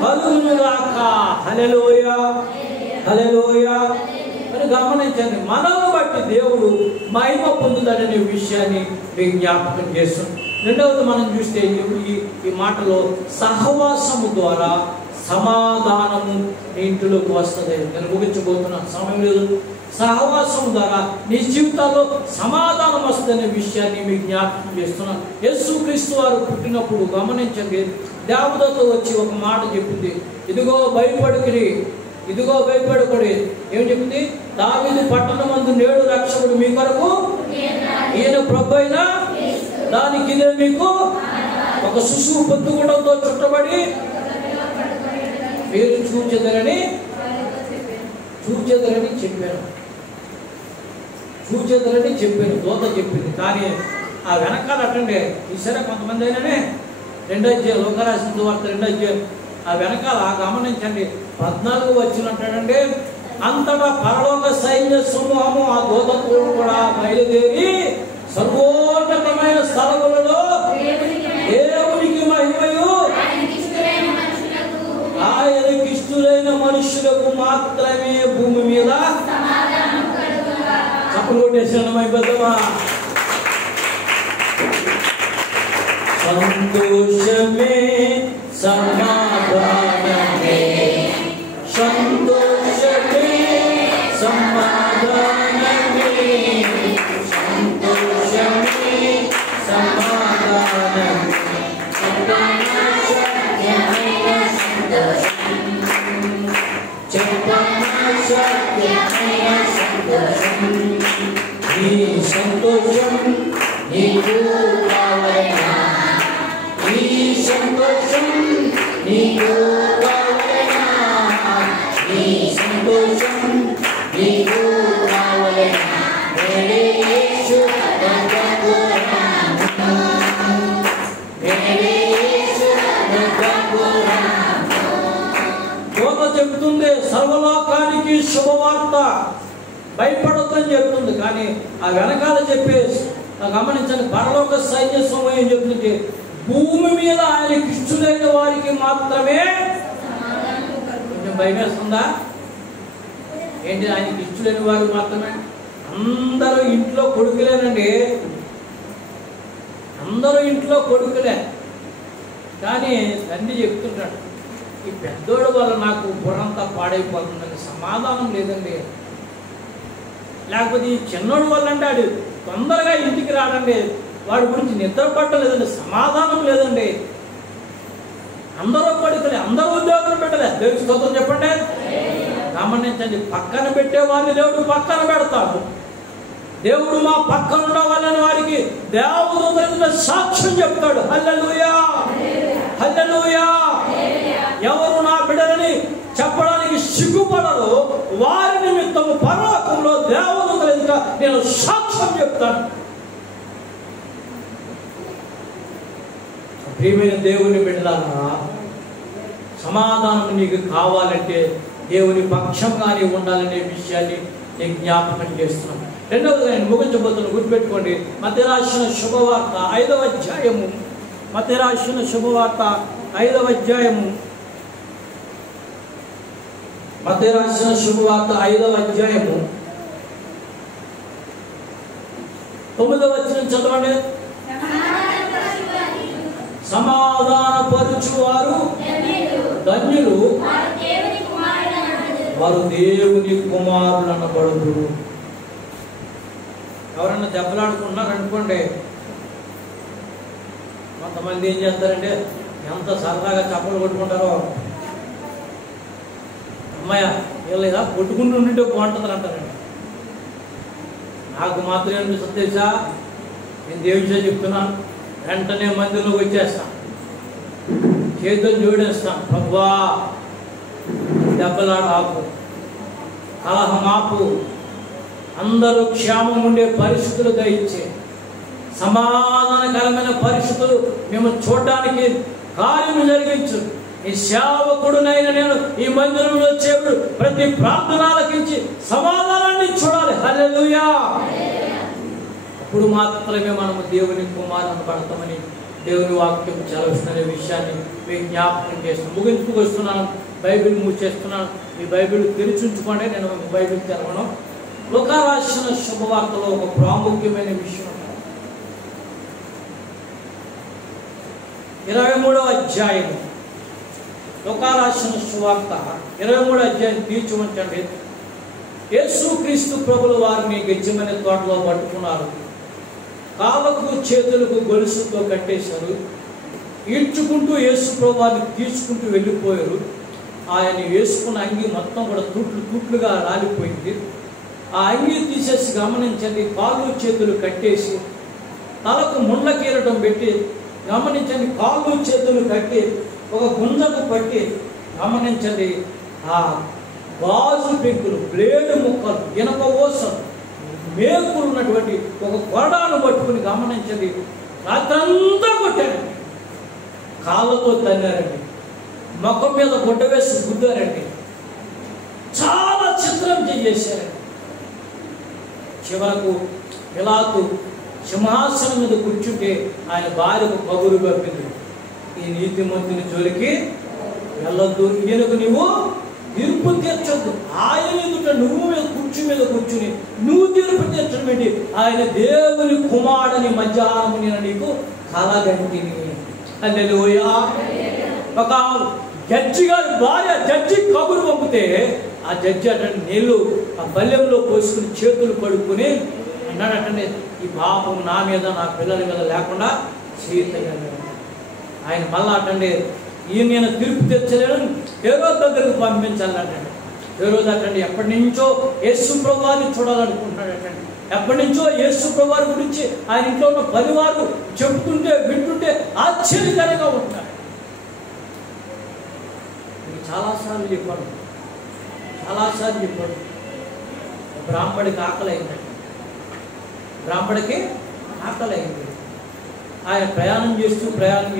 కలుగునుగాక. హల్లెలూయా హల్లెలూయా అని గమనించండి. మనల్ని బట్టి దేవుడు మహిమ పొందుతాడనే విషయాన్ని మీకు జ్ఞాపకం చేస్తున్నాం. రెండవది మనం చూస్తే ఈ మాటలో సహవాసము ద్వారా సమాధానము నీ ఇంటిలోకి వస్తుంది. నేను ముగించబోతున్నా, సమయం లేదు. సహవాసం ద్వారా నీ జీవితాల్లో సమాధానం వస్తుందనే విషయాన్ని మీకు జ్ఞాపకం చేస్తున్నాను. యేసుక్రీస్తు వారు పుట్టినప్పుడు గమనించండి, దేవదూత వచ్చి ఒక మాట చెప్పింది, ఇదిగో భయపడుకుడి, ఇదిగో భయపడకుడి. ఏం చెప్పింది? దావీదు పట్టణమందు నేడు రక్షకుడు మీ కొరకు ఈయన ప్రభువైన దానికి ఇదే మీకు ఒక శిశువు పొద్దుగుడంతో చుట్టబడి మీరు చూచెదరని చెప్పాను. దూత చెప్పింది. కానీ ఆ వెనకాల అటండి ఈసారి కొంతమంది అయినానే 2వ అధ్యాయం లోకరాసిన సువార్త 2వ అధ్యాయం ఆ వెనకాల గమనించండి 14 వచ్చినట్టండి. అంతటా పరలోక సైన్య సమూహము ఆ దూతతో కూడా బయలుదేరి సర్వోన్నతమైన స్థలములలో దేవునికి మహిమయు ఆయనకి ఇష్టులైన మనుషులకు మాత్రమే భూమి మీద చప్పలు కొట్టేసిన మైబద్దమా. సంతోషమే సమాధానమే, సంతోషమే సమాధానమే, సంతోషమే సమాధానమే, ఈ సంతోషం నీకు కావాలనా, ఈ సంతోషం నీకు కావాలనా, ఈ సంతోషం నీకు కావాలనా, మేరే యేసు దగ్గరకు రాము, మేరే యేసు దగ్గరకు రాము. దూత చెబుతుంది సర్వలోకానికి శుభవార్త, భయపడొద్దని చెప్తుంది. కానీ ఆ వెనకాల చెప్పే గమనించండి, పరలోక సైన్య సమూహం చెప్తుంటే భూమి మీద ఆయనకి ఇష్టులైన వారికి మాత్రమే. కొంచెం భయం వేస్తుందా ఏంటి? ఆయనకి ఇష్టులైన వారికి మాత్రమే. అందరూ ఇంట్లో కొడుకులేనండి, అందరూ ఇంట్లో కొడుకులే. కానీ తండ్రి చెప్తుంటాడు, ఈ పెద్దోడు వల్ల నాకు బుర్రంతా పాడైపోతుందని. సమాధానం లేదండి. లేకపోతే ఈ చిన్నోడు వల్ల అంటాడు తొందరగా ఇంటికి రాడండి, వాడి గురించి నిద్ర పట్టలేదండి, సమాధానం లేదండి. అందరూ కొడుకులే, అందరూ ఉద్యోగం పెట్టలే. దేవుడి స్తోత్రం చెప్పండి. గమనించండి, పక్కన పెట్టేవాడిని దేవుడు పక్కన పెడతాడు. దేవుడు మా పక్కన ఉండవాలని వారికి దేవుడు సాక్ష్యం చెప్తాడు. హల్లెలూయా హల్లెలూయా. ఎవరు నా బిడ్డలని చెప్పడానికి సిగ్గుపడరు, వారి నిమిత్తము పరలోకంలో దేవదూతల ఎదుట నేను సాక్ష్యం చెప్తాను. ప్రియమైన దేవుని బిడ్డలారా, సమాధానం నీకు కావాలంటే దేవుని పక్షంగానే ఉండాలనే విషయాన్ని నేను జ్ఞాపకం చేస్తున్నాను. రెండవది నేను ముగించబోతున్నా, గుర్తుపెట్టుకోండి. మత్తయి రాసిన శుభవార్త 5వ అధ్యాయము, మత్తయి రాసిన శుభవార్త 5వ అధ్యాయము, మత్తయి రాసిన శుభవార్త 5వ అధ్యాయము 9వ వచనం చదవండి. సమాధానపరచువారు ధన్యులు, వారు దేవుని కుమారులు అనబడుదురు. ఎవరన్నా దెబ్బలాడుకున్నారు అనుకోండి, కొంతమంది ఏం చేస్తారంటే ఎంత సరదాగా చప్పలు కొట్టుకుంటారో, అమ్మాయ వీళ్ళ కొట్టుకుంటూ ఉంటే బాగుంటుంది అంటారండి. నాకు మాత్రం ఏమనిపిస్తుంది తెలుసా? నేను దేవుడితో చెప్తున్నాను, వెంటనే మందిరంలోకి వచ్చేస్తాను, చేతులు జోడేస్తాను, ప్రభువా దెబ్బలాట ఆపు, కలహం ఆపు, అందరూ క్షేమం ఉండే పరిస్థితులు దయచే, సమాధానకరమైన పరిస్థితులు మేము చూడడానికి కార్యము జరిగించు. ఈ సేవకుడునైనా నేను ఈ మందిరంలో చేరుడు ప్రతి ప్రార్థనలకించి సమాధానాన్ని చూడాలి. హల్లెలూయా. అప్పుడు మాత్రమే మనము దేవుని కుమారుని పడతామని దేవుని వాక్యం చదవస్తున్న విషయాన్ని మీకు జ్ఞాపకం చేస్తున్నాను. ముగింపుకు వస్తున్నాను, బైబిల్ మూసేస్తున్నాను. ఈ బైబిల్ తెరిచుంచుకోండి, నేను బైబిల్ తెరవను. లూకా రాసిన శుభవార్తలో ఒక ప్రాముఖ్యమైన విషయం, 23వ అధ్యాయం, లూకా రాసిన సువార్త 23వ అధ్యాయం తీర్చి ఉంచండి. యేసుక్రీస్తు ప్రభుల వారిని గెచ్చమనే తోటలో పట్టుకున్నారు, కాళ్ళకు చేతులకు గొలుసుతో కట్టేశారు, ఈడ్చుకుంటూ యేసు ప్రభువారిని తీసుకుంటూ వెళ్ళిపోయారు. ఆయన వేసుకున్న అంగి మొత్తం కూడా తూట్లుగా రాలిపోయింది. ఆ అంగి తీసేసి గమనించండి, కాళ్ళు చేతులు కట్టేసి తలకు ముండ్ల కీరటం పెట్టి గమనించండి, కాళ్ళు చేతులు కట్టి ఒక గుంజకు పట్టి గమనించండి, ఆ గాజు పెంకులు, బ్లేడు ముక్కలు, ఇనప ఓసలు, మేకులు ఉన్నటువంటి ఒక కొరడాను పట్టుకుని గమనించండి, రాత్రంతా కొట్టారండి, కాళ్ళతో తన్నారండి, మొక్క మీద గుడ్డ వేసి గుద్దారండి, చాలా చిత్రం చేశారండి. చివరకు పిలాతు సింహాసనం మీద కూర్చుంటే ఆయన భార్యకు కబురు పంపింది, ఈ నీతిమంతుని జోలికి వెళ్ళొద్దు, ఈయనకు నువ్వు తీర్పు తీర్చొద్దు, ఆయన ఎదుట నువ్వు మీద కూర్చుని నువ్వు తీర్పు తీర్చడం ఏంటి, ఆయన దేవుని కుమారుని మధ్యాహ్నం నేను నీకు కలగంటిని. హల్లెలూయా. ఒక జడ్జి గారి భార్య జడ్జి కబురు పంపితే ఆ జడ్జి అటండి నీళ్లు ఆ బల్లెంలో పోసుకుని చేతులు కడుక్కుని అన్నాడటండి, ఈ పాపం నా మీద నా పిల్లల మీద లేకుండా చేయగలను. ఆయన మళ్ళా అటండి, ఈయన నేను తీర్పు తెచ్చలేను, హేరోదు దగ్గరకు పంపించాలంటండి. హేరోదు అటండి ఎప్పటి నుంచో యేసు ప్రభువారిని చూడాలనుకుంటున్నాడటండి. ఎప్పటి నుంచో యేసు ప్రభువారి గురించి ఆయన ఇంట్లో ఉన్న పరివారు చెబుతుంటే వింటుంటే ఆశ్చర్యకరంగా ఉంటారు. చాలాసార్లు చెప్పాడు, బ్రాహ్మడికి ఆకలి అయిందండి, బ్రాహ్మడికి ఆకలి అయింది. ఆయన ప్రయాణం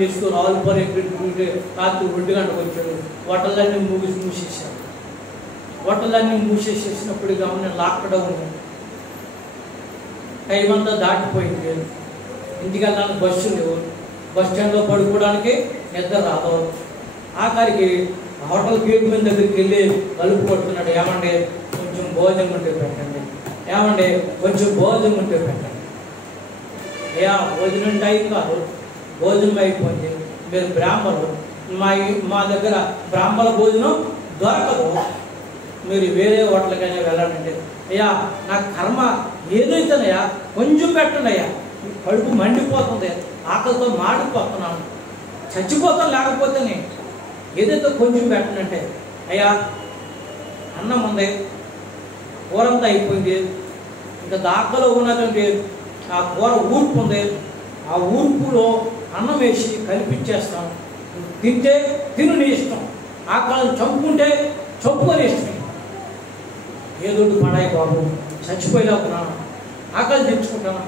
చేస్తూ రావులపల్లి రాత్రి 2 గంటలకు వచ్చాడు. హోటళ్ళన్నీ మూసేసాడు. హోటళ్ళన్నీ మూసేసేసినప్పుడు గమని లాక్డౌన్, టైం అంతా దాటిపోయింది, ఇంటికి వెళ్ళడానికి బస్సు లేవు, బస్ స్టాండ్లో పడుకోవడానికి నిద్ర రాదు. ఆఖరికి హోటల్ గేట్ మీద దగ్గరికి వెళ్ళి కలుపు కొడుతున్నాడు, ఏమండి కొంచెం భోజనం ఉంటే పెట్టండి, ఏమండి కొంచెం భోజనం ఉంటే పెట్టండి. అయ్యా భోజనం టైం కాదు, భోజనం అయిపోయింది, మీరు బ్రాహ్మణులు, మా దగ్గర బ్రాహ్మణ భోజనం దొరకదు, మీరు వేరే హోటల్కైనా వెళ్ళండి. అయ్యా నా కర్మ ఏదైతేనయ్యా కొంచెం పెట్టండి, అయ్యా కడుపు మండిపోతుంది, ఆకలితో మాడిపోతున్నాను, చచ్చిపోతాను, లేకపోతేనే ఏదైతే కొంచెం పెట్టనంటే, అయ్యా అన్నం ఉంది, కూరంతా అయిపోయింది, ఇంకా దాకలో ఉన్నదంటే ఆ కూర ఊర్పు ఉంది, ఆ ఊర్పులో అన్నం వేసి కలిపిచ్చేస్తాను, తింటే తిను నీ ఇష్టం, ఆకలిని చంపుకుంటే చంపుకొని ఇష్టమే, ఏదో పడాయి బాబు, చచ్చిపోయేలాగున్నాను, ఆకలి తెచ్చుకుంటాను,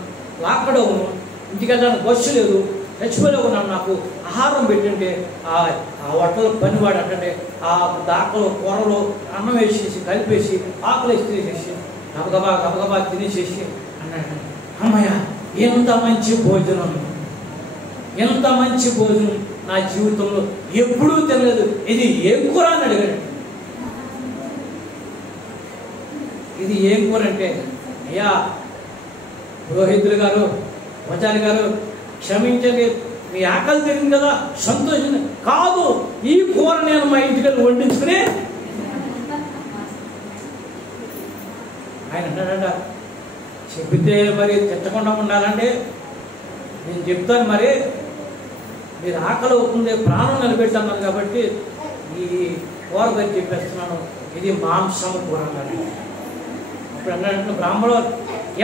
లాక్డౌన్, ఇంటికి వెళ్ళడానికి బస్సు లేదు, చచ్చిపోయేలాగున్నాను, నాకు ఆహారం పెట్టంటే ఆ హోటల్ పనివాడు అంటే ఆ దాకలో కూరలో అన్నం వేసేసి కలిపేసి ఆకలి వేసేసి గబగబా తినేసేసి అన్నాడు, అమ్మయ్య ఎంత మంచి భోజనం, ఎంత మంచి భోజనం నా జీవితంలో ఎప్పుడూ తినలేదు, ఇది ఏం కూర అని అడిగాడు. ఇది ఏం కూర అంటే, అయ్యా పురోహితులు గారు, పూజారి గారు క్షమించండి, మీ ఆకలి తిరిగింది కదా సంతోషం కాదు, ఈ కూర నేను మా ఇంటికి వండించుకుని. ఆయన అన్నాడట, చెబితే మరి తిట్టకుండా ఉండాలంటే నేను చెప్తాను, మరి మీరు ఆకలి అవుతుంది, ప్రాణం నిలబెట్టన్నారు కాబట్టి ఈ కూర దగ్గర చెప్పేస్తున్నాను, ఇది మాంసం కూర అన్నాడు. అప్పుడు అన్నాడంటే బ్రాహ్మణుడు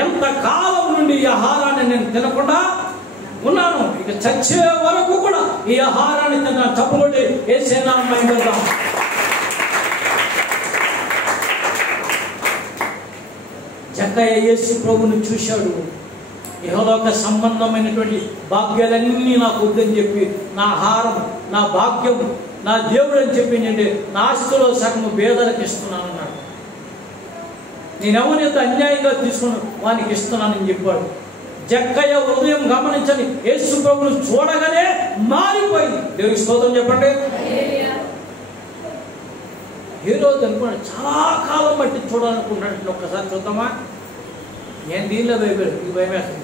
ఎంతకాలం నుండి ఈ ఆహారాన్ని నేను తినకుండా ఉన్నాను, ఇక చచ్చే వరకు కూడా ఈ ఆహారాన్ని తిన్నాను. తప్పుకొట్టి యేసయ్య మహిమపడదాం. జక్కయ్య యేసు ప్రభువుని చూశాడు. ఇహలోక సంబంధమైనటువంటి భాగ్యాలన్నీ నాకు వద్దని చెప్పి, నా ఆహారం, నా భాగ్యం, నా దేవుడు అని చెప్పి నేను నా ఆస్తిలో సగము పేదలకు ఇస్తున్నాను అన్నాడు. నేను ఎవరితో అన్యాయంగా తీసుకుని వానికి ఇస్తున్నానని చెప్పాడు. జక్కయ్య హృదయం గమనించని యేసు ప్రభువును చూడగానే మారిపోయింది. దేవునికి స్తోత్రం చెప్పండి. హేరోదు అనుకున్నాడు, చాలా కాలం బట్టి చూడాలనుకుంటున్నాడు. ఒక్కసారి చూద్దామా? నేను దీనిలో బైబిల్ ఇది భయమేస్తుంది.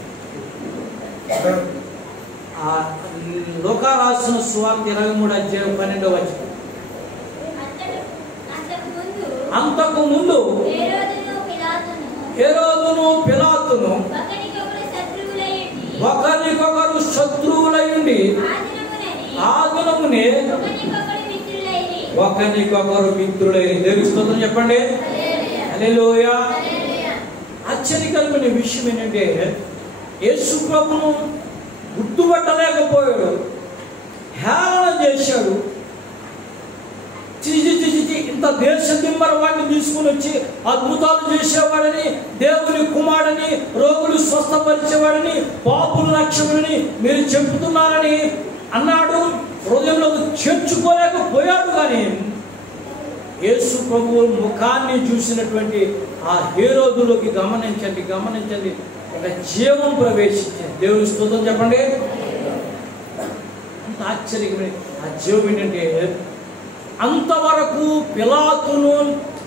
లోకా రాసిన సువార్త 23:12 అంతకు ముందు హేరోదును పిలాతును ఒకరికొకరు శత్రువులయుండి ఆ దినమునే ఒకరికొకరు మిత్రులైన. దేవునికి స్తోత్రం చెప్పండి. హల్లెలూయా. ఆశ్చర్యకరమైన విషయం ఏంటంటే యేసు ప్రభువును గుర్తుపట్టలేకపోయాడు, హేళన చేశాడు. ఇంత దేశ దిమ్మర వాటిని తీసుకుని వచ్చి అద్భుతాలు చేసేవాడని, దేవుని కుమారుడని, రోగులు స్వస్థపరిచేవాడని, పాపులు రక్షకుడని మీరు చెబుతున్నారని అన్నాడు. హృదయంలో చేర్చుకోలేకపోయాడు. కానీ యేసు ప్రభువు ముఖాన్ని చూసినటువంటి ఆ హేరోదులోకి గమనించండి ఒక జీవం ప్రవేశించింది. దేవుని స్తోత్రం చెప్పండి. అంత ఆశ్చర్యమైన ఆ జీవం ఏంటంటే, అంతవరకు పిలాతును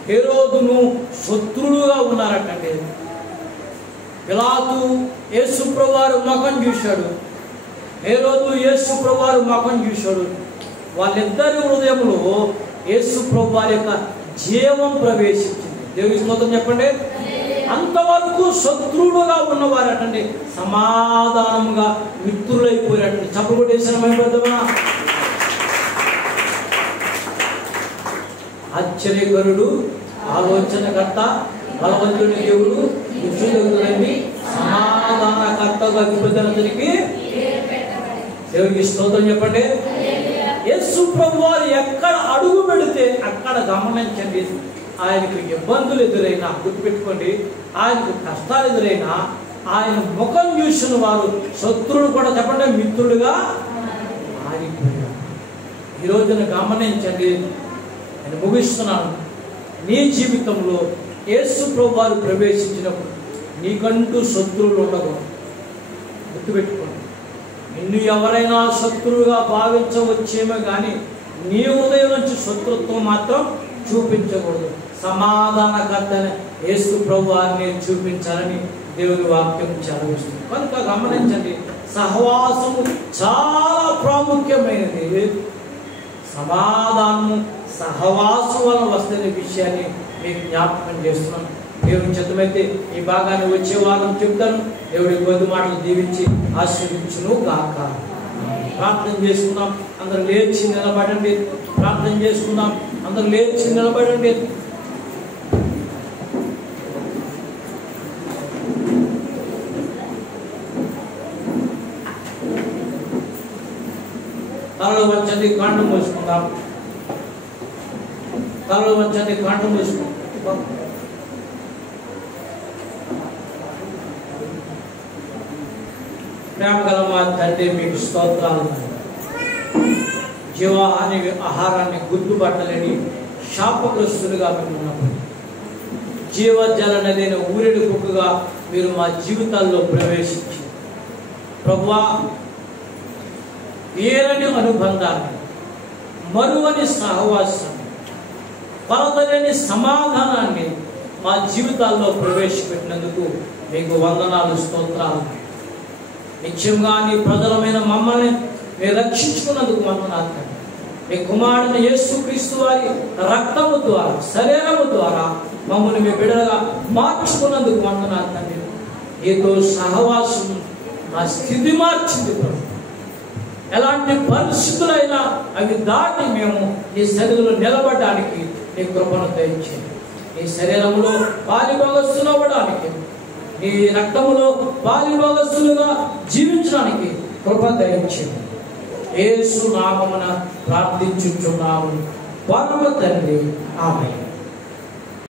హేరోదును శత్రువులుగా ఉన్నారటండి. పిలాతు యేసు ప్రభువారు ముఖం చూశాడు, హేరోదు యేసు ప్రభువారు ముఖం చూశాడు. వాళ్ళిద్దరి హృదయంలో యేసు ప్రభువారి యొక్క జీవం ప్రవేశించింది. దేవుని స్తోత్రం చెప్పండి. అంతవరకు శత్రువులుగా ఉన్నవారటండి సమాధానముగా మిత్రులైపోయారటండి. చప్పుడు కొట్టేసిన భయపడతామా? ఆశ్చర్యకరుడు, ఆలోచనకర్త, బలవంతుడి దేవుడు, విద్యులండి, సమాధానకర్తగా అధిపతులందరికీ దేవునికి స్తోత్రం చెప్పండి. యేసు ప్రభువారు ఎక్కడ అడుగు పెడితే అక్కడ గమనించండి, ఆయనకు ఇబ్బందులు ఎదురైనా, గుర్తుపెట్టుకోండి, ఆయనకు కష్టాలు ఎదురైనా ఆయన ముఖం చూసిన వారు శత్రువులు కూడా చెప్పండి మిత్రులుగా మారిపోయారు. ఈ రోజున గమనించండి, నేను ముగిస్తున్నాను. నీ జీవితంలో యేసు ప్రభువారు ప్రవేశించినప్పుడు నీకంటూ శత్రువులు ఉండకూడదు. గుర్తుపెట్టుకోండి, నిన్ను ఎవరైనా శత్రువుగా భావించవచ్చేమో కానీ నీ ఉదయం నుంచి శత్రుత్వం మాత్రం చూపించకూడదు. సమాధానకర్తని యేసు ప్రభువారిని చూపించాలని దేవుని వాక్యం చదివిస్తుంది. కనుక గమనించండి, సహవాసము చాలా ప్రాముఖ్యమైనది. సమాధానము సహవాసం వలన వస్తున్న విషయాన్ని మీకు జ్ఞాపకం చేస్తున్నాను. దేవుని చిత్తమైతే ఈ భాగాన్ని వచ్చే వారం చెప్తాను. దేవుడి కొద్ది మాటలు దీవించి ఆశీర్వదించును గాక. ప్రార్థన చేసుకుందాం. అందరూ లేచి నిలబడండి. ప్రార్థన చేసుకుందాం. అందరూ లేచి నిలబడండి. తలలు వంచండి, కాండం మూసుకుందాం. తలలు వంచండి, కాండం మూసుకుందాం. ప్రేమ గల మా తండ్రి, మీకు స్తోత్రాలు. జీవాహాని ఆహారాన్ని గుర్తుపట్టలేని శాపగ్రస్తులుగా మేము ఉన్నప్పుడు జీవజల నదైన ఊరెడు కుక్కగా మీరు మా జీవితాల్లో ప్రవేశించి ప్రభువా, ఏరని అనుబంధాన్ని, మరువని సహవాసాన్ని, కొలతలేని సమాధానాన్ని మా జీవితాల్లో ప్రవేశపెట్టినందుకు మీకు వందనాలు, స్తోత్రాలు. నిత్యంగా నీ ప్రజలమైన మమ్మల్ని మీరు రక్షించుకున్నందుకు వందనాలు. మీ కుమారుని యేసుక్రీస్తు వారి రక్తము ద్వారా, శరీరము ద్వారా మమ్మల్ని మీ బిడ్డలుగా మార్చుకున్నందుకు వందనాలు తండ్రి. నీతో సహవాసం నా స్థితి మార్చింది ప్రభు. ఎలాంటి పరిస్థితులైనా అవి దాటి మేము ఈ శరీరంలో నిలబడడానికి నీ కృపను దయచేయండి. ఈ శరీరంలో పాలిభాగస్తులవ్వడానికి నీ రక్తములో పాలిభాగస్తులుగా జీవించడానికి కృప దయచేయండి. యేసు నామమున ప్రార్థించుచున్నాము పరమ తండ్రి. ఆమేన్.